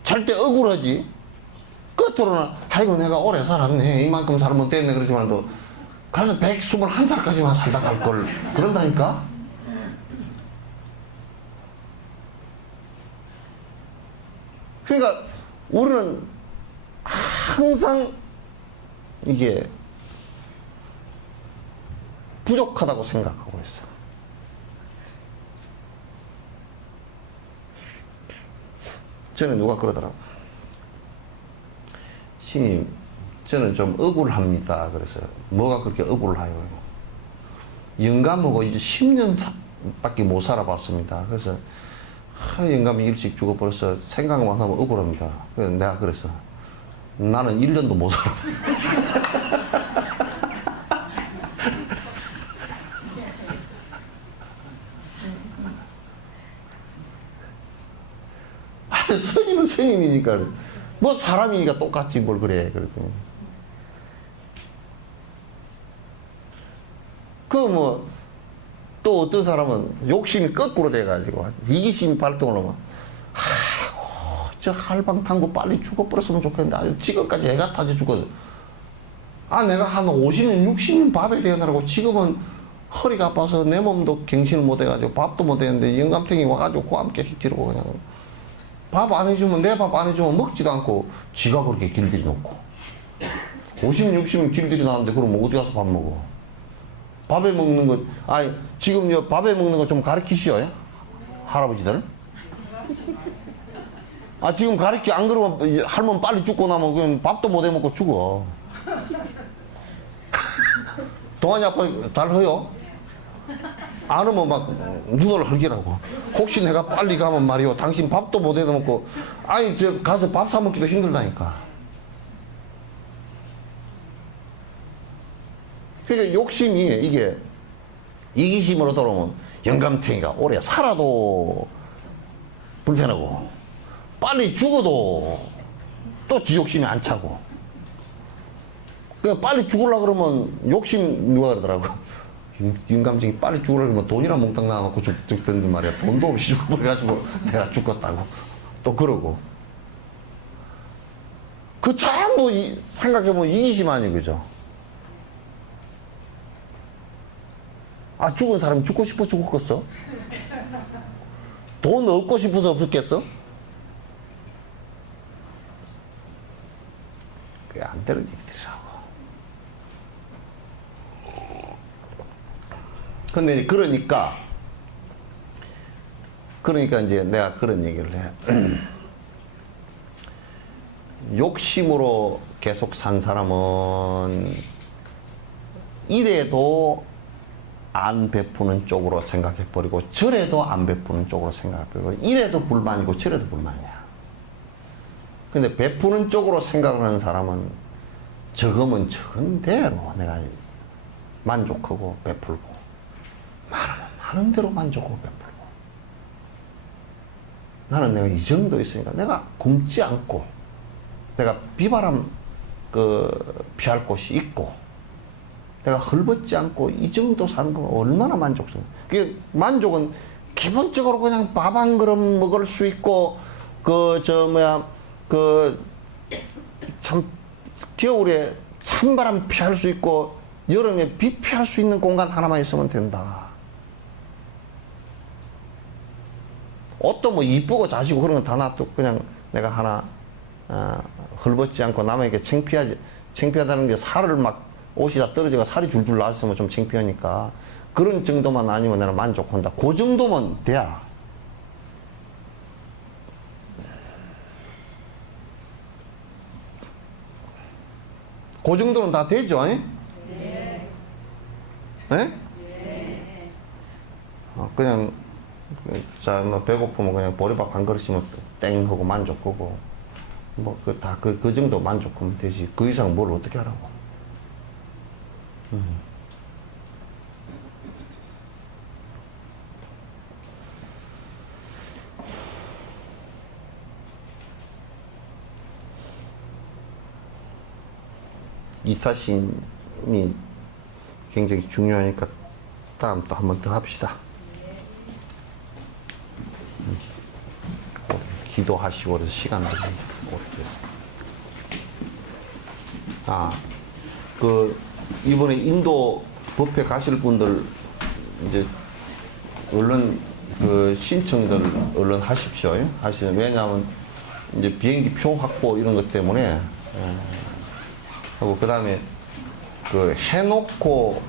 절대 억울하지. 끝으로는 아이고 내가 오래 살았네 이만큼 살면 됐네 그러지만도 그래서 121살까지만 살다 갈 걸 그런다니까. 그러니까 우리는 항상 이게 부족하다고 생각하고 있어. 저는 누가 그러더라고. 신임, 저는 좀 억울합니다. 그래서 뭐가 그렇게 억울해요? 영감하고 이제 10년밖에 못 살아봤습니다. 그래서 영감이 일찍 죽어버려서 생각만 하면 억울합니다. 그래서 내가 그랬어. 나는 1년도 못 살아봤어. 스님은 스님이니까 뭐 사람이니까 똑같지 뭘 그래. 그랬더니 그 뭐 또 어떤 사람은 욕심이 거꾸로 돼가지고 이기심이 발동을 하면 아이고 저 할방탕구 빨리 죽어버렸으면 좋겠는데 아주 지금까지 애가 타져 죽어서 아 내가 한 50년 60년 밥에 대어나라고 지금은 허리가 아파서 내 몸도 갱신을 못 해가지고 밥도 못 했는데 영감탱이 와가지고 그 함께 힉지르고 그냥 밥 안 해주면 내 밥 안 해주면 먹지도 않고 지가 그렇게 길들이 놓고 50년 60년 길들이 나는데 그럼 어디 가서 밥 먹어. 밥에 먹는 거 아니 지금 밥에 먹는 거 좀 가르치시오 할아버지들. 아 지금 가르치 안 그러면 할머니 빨리 죽고 나면 그냥 밥도 못 해먹고 죽어. 동안이 아빠 잘 허요? 안 오면 막 눈을 흘기라고. 혹시 내가 빨리 가면 말이오 당신 밥도 못 해먹고 아니 저 가서 밥 사 먹기도 힘들다니까. 그러니까 욕심이 이게 이기심으로 돌아오면 영감탱이가 오래 살아도 불편하고 빨리 죽어도 또 지 욕심이 안 차고. 그러니까 빨리 죽으려고 그러면 욕심 누가 그러더라고. 영감탱이 빨리 죽으려고 그러면 돈이랑 몽땅 나눠놓고 죽던데 말이야. 돈도 없이 죽어버려가지고 내가 죽었다고 또 그러고. 그 전부 생각해보면 이기심 아니 그죠? 아 죽은 사람이 죽고 싶어 죽었겠어? 돈 얻고 싶어서 없었겠어? 그게 안 되는 얘기들이라고. 근데 그러니까 이제 내가 그런 얘기를 해. 욕심으로 계속 산 사람은 이래도 안 베푸는 쪽으로 생각해버리고 저래도 안 베푸는 쪽으로 생각해버리고 이래도 불만이고 저래도 불만이야. 근데 베푸는 쪽으로 생각을 하는 사람은 적으면 적은 대로 내가 만족하고 베풀고 많으면 많은 대로 만족하고 베풀고 나는 내가 이 정도 있으니까 내가 굶지 않고 내가 비바람 피할 곳이 있고 내가 헐벗지 않고 이 정도 사는 건 얼마나 만족스러워. 그게 만족은 기본적으로 그냥 밥 한 그릇 먹을 수 있고 참 겨울에 찬바람 피할 수 있고 여름에 비 피할 수 있는 공간 하나만 있으면 된다. 옷도 뭐 이쁘고 자시고 그런 건 다 놔두고 그냥 내가 하나 헐벗지 않고 남에게 창피하다는 게 살을 막 옷이 다 떨어지고 살이 줄줄 나왔으면 좀 창피하니까 그런 정도만 아니면 나는 만족한다. 그 정도면 돼야. 그 정도는 다 되죠? 네. 네? 그냥 자, 뭐 배고프면 그냥 보리밥 한 그릇이면 땡 하고 만족하고 뭐 그 정도 만족하면 되지. 그 이상 뭘 어떻게 하라고. 이타심이 굉장히 중요하니까 다음 또 한 번 더 합시다. 기도하시고 그래서 시간 나기 오래됐어. 이번에 인도 법회 가실 분들 이제 얼른 신청들 얼른 하십시오. 왜냐하면 이제 비행기 표 확보 이런 것 때문에 하고 그 다음에 해놓고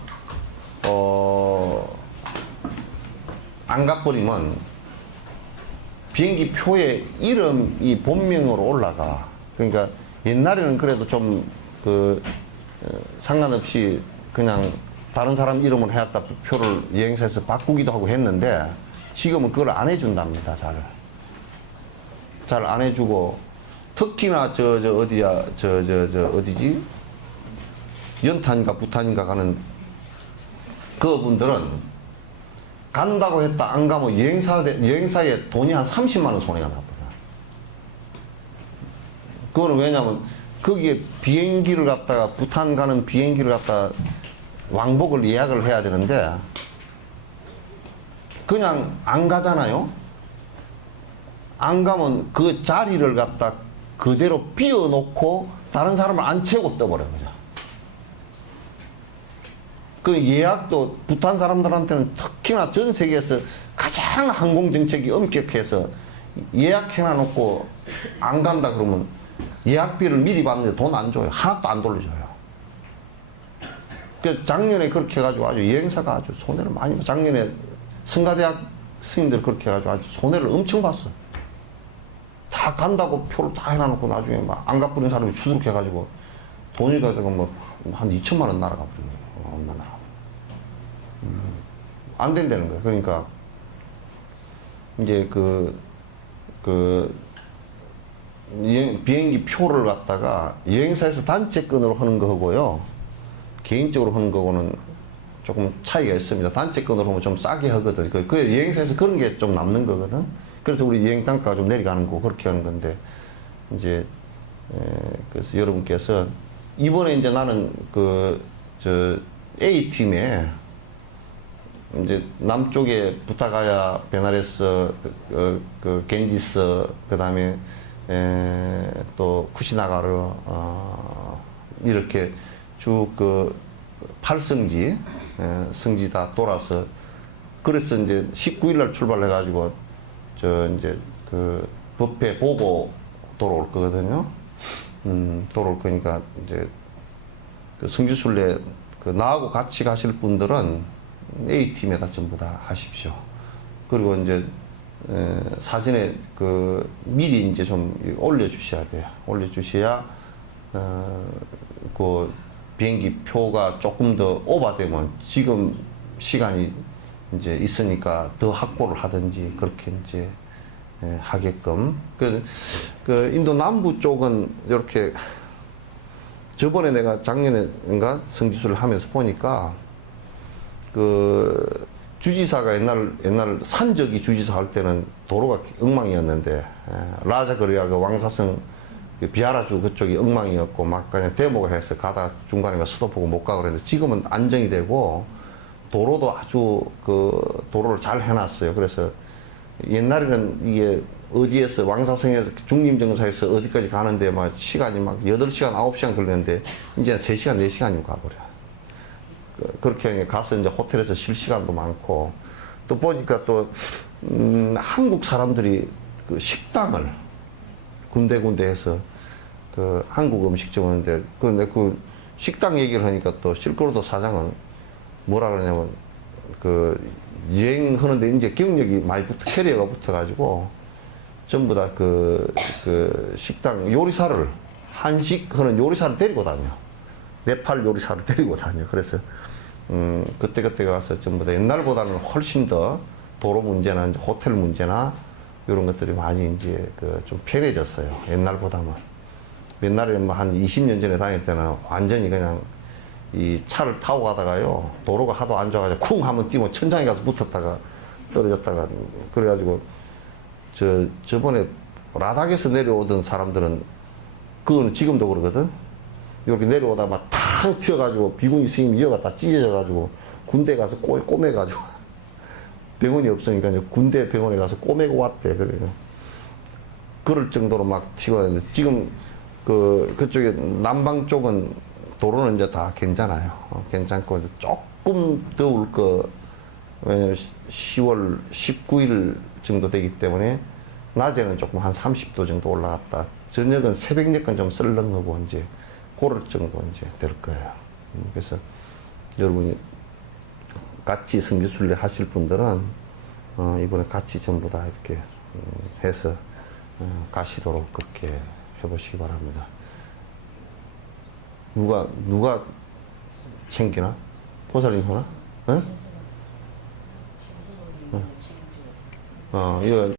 안 가버리면 비행기 표에 이름이 본명으로 올라가. 그러니까 옛날에는 그래도 좀 상관없이 그냥 다른 사람 이름을 해왔다 표를 여행사에서 바꾸기도 하고 했는데 지금은 그걸 안 해준답니다. 잘 안 해주고 특히나 어디지? 연탄인가 부탄인가 가는 그분들은 간다고 했다 안 가면 여행사에 돈이 한 30만 원 손해가 나거든요. 그거는 왜냐면 거기에 비행기를 갖다가 부탄 가는 비행기를 갖다가 왕복을 예약을 해야 되는데 그냥 안 가잖아요. 안 가면 그 자리를 갖다 그대로 비워놓고 다른 사람을 안 채우고 떠버려요. 그 예약도 부탄 사람들한테는 특히나 전 세계에서 가장 항공정책이 엄격해서 예약해놔놓고 안 간다 그러면 예약비를 미리 받는데 돈 안 줘요. 하나도 안 돌려줘요. 그 작년에 그렇게 해가지고 아주 여행사가 아주 손해를 많이 봤어. 작년에 성가대학 스님들 그렇게 해가지고 아주 손해를 엄청 봤어. 다 간다고 표를 다 해놔놓고 나중에 막 안 갚는 사람이 추들해가지고 돈이 가지고 뭐 한 2천만 원 날아가 버린 거예요. 얼마나. 안 된다는 거예요. 그러니까 이제 비행기 표를 갖다가 여행사에서 단체권으로 하는 거하고요. 개인적으로 하는 거고는 조금 차이가 있습니다. 단체권으로 하면 좀 싸게 하거든. 그 여행사에서 그런 게 좀 남는 거거든. 그래서 우리 여행 단가가 좀 내려가는 거고 그렇게 하는 건데 이제 그래서 여러분께서 이번에 이제 나는 A팀에 이제 남쪽에 부타가야, 베나레스, 겐지스, 그 다음에 또 쿠시나가르 이렇게 쭉 8성지 성지 다 돌아서 그래서 이제 19일 날 출발해가지고 이제 법회 보고 돌아올 거거든요. 돌아올 거니까 이제 성지순례 나하고 같이 가실 분들은 A팀에다 전부 다 하십시오. 그리고 이제 사진에 미리 이제 좀 올려주셔야 돼요. 올려주셔야 그 비행기 표가 조금 더 오버되면 지금 시간이 이제 있으니까 더 확보를 하든지 그렇게 이제 하게끔. 그래서 인도 남부 쪽은 이렇게 저번에 내가 작년에인가 성지순례를 하면서 보니까 주지사가 옛날 산적이 주지사 할 때는 도로가 엉망이었는데 라자거리아 왕사성 비하라주 그쪽이 엉망이었고 막 그냥 데모가 해서 가다 중간에 스톱하고 못 가고 그랬는데 지금은 안정이 되고 도로도 아주 도로를 잘 해놨어요. 그래서 옛날에는 이게 어디에서 왕사성에서 중림정사에서 어디까지 가는데 막 시간이 막 8시간 9시간 걸리는데 이제 3시간 4시간이면 가버려. 그렇게 가서 이제 호텔에서 쉴 시간도 많고 또 보니까 또 한국 사람들이 식당을 군데군데에서 한국 음식점인데 근데 식당 얘기를 하니까 또 실크로드 사장은 뭐라 그러냐면 여행하는데 이제 경력이 많이 캐리어가 붙어가지고 전부 다 식당 요리사를 한식 하는 요리사를 데리고 다녀. 네팔 요리사를 데리고 다녀. 그래서 그때 가서 전부 다 옛날보다는 훨씬 더 도로 문제나 이제 호텔 문제나 이런 것들이 많이 이제 좀 편해졌어요. 옛날보다는. 옛날에 뭐 한 20년 전에 다닐 때는 완전히 그냥 이 차를 타고 가다가요. 도로가 하도 안 좋아가지고 쿵 하면 뛰면 천장에 가서 붙었다가 떨어졌다가 그래가지고 저번에 라닥에서 내려오던 사람들은 그거는 지금도 그러거든. 이렇게 내려오다 막 탁 팡 튀어가지고 비구니 스님 이어가 다 찢어져가지고 군대 가서 꼬매가지고 병원이 없으니까 이제 군대 병원에 가서 꼬매고 왔대. 그래요. 그럴 정도로 막 튀고 지금 그쪽에 남방 쪽은 도로는 이제 다 괜찮아요. 괜찮고 이제 조금 더울 거 왜냐면 10월 19일 정도 되기 때문에 낮에는 조금 한 30도 정도 올라갔다. 저녁은 새벽녘은 좀 썰렁하고 이제 그럴 정도 이제 될 거예요. 그래서 여러분이 같이 성지순례 하실 분들은 이번에 같이 전부 다 이렇게 해서 가시도록 그렇게 해보시기 바랍니다. 누가 챙기나? 보살님 하나? 응? 이거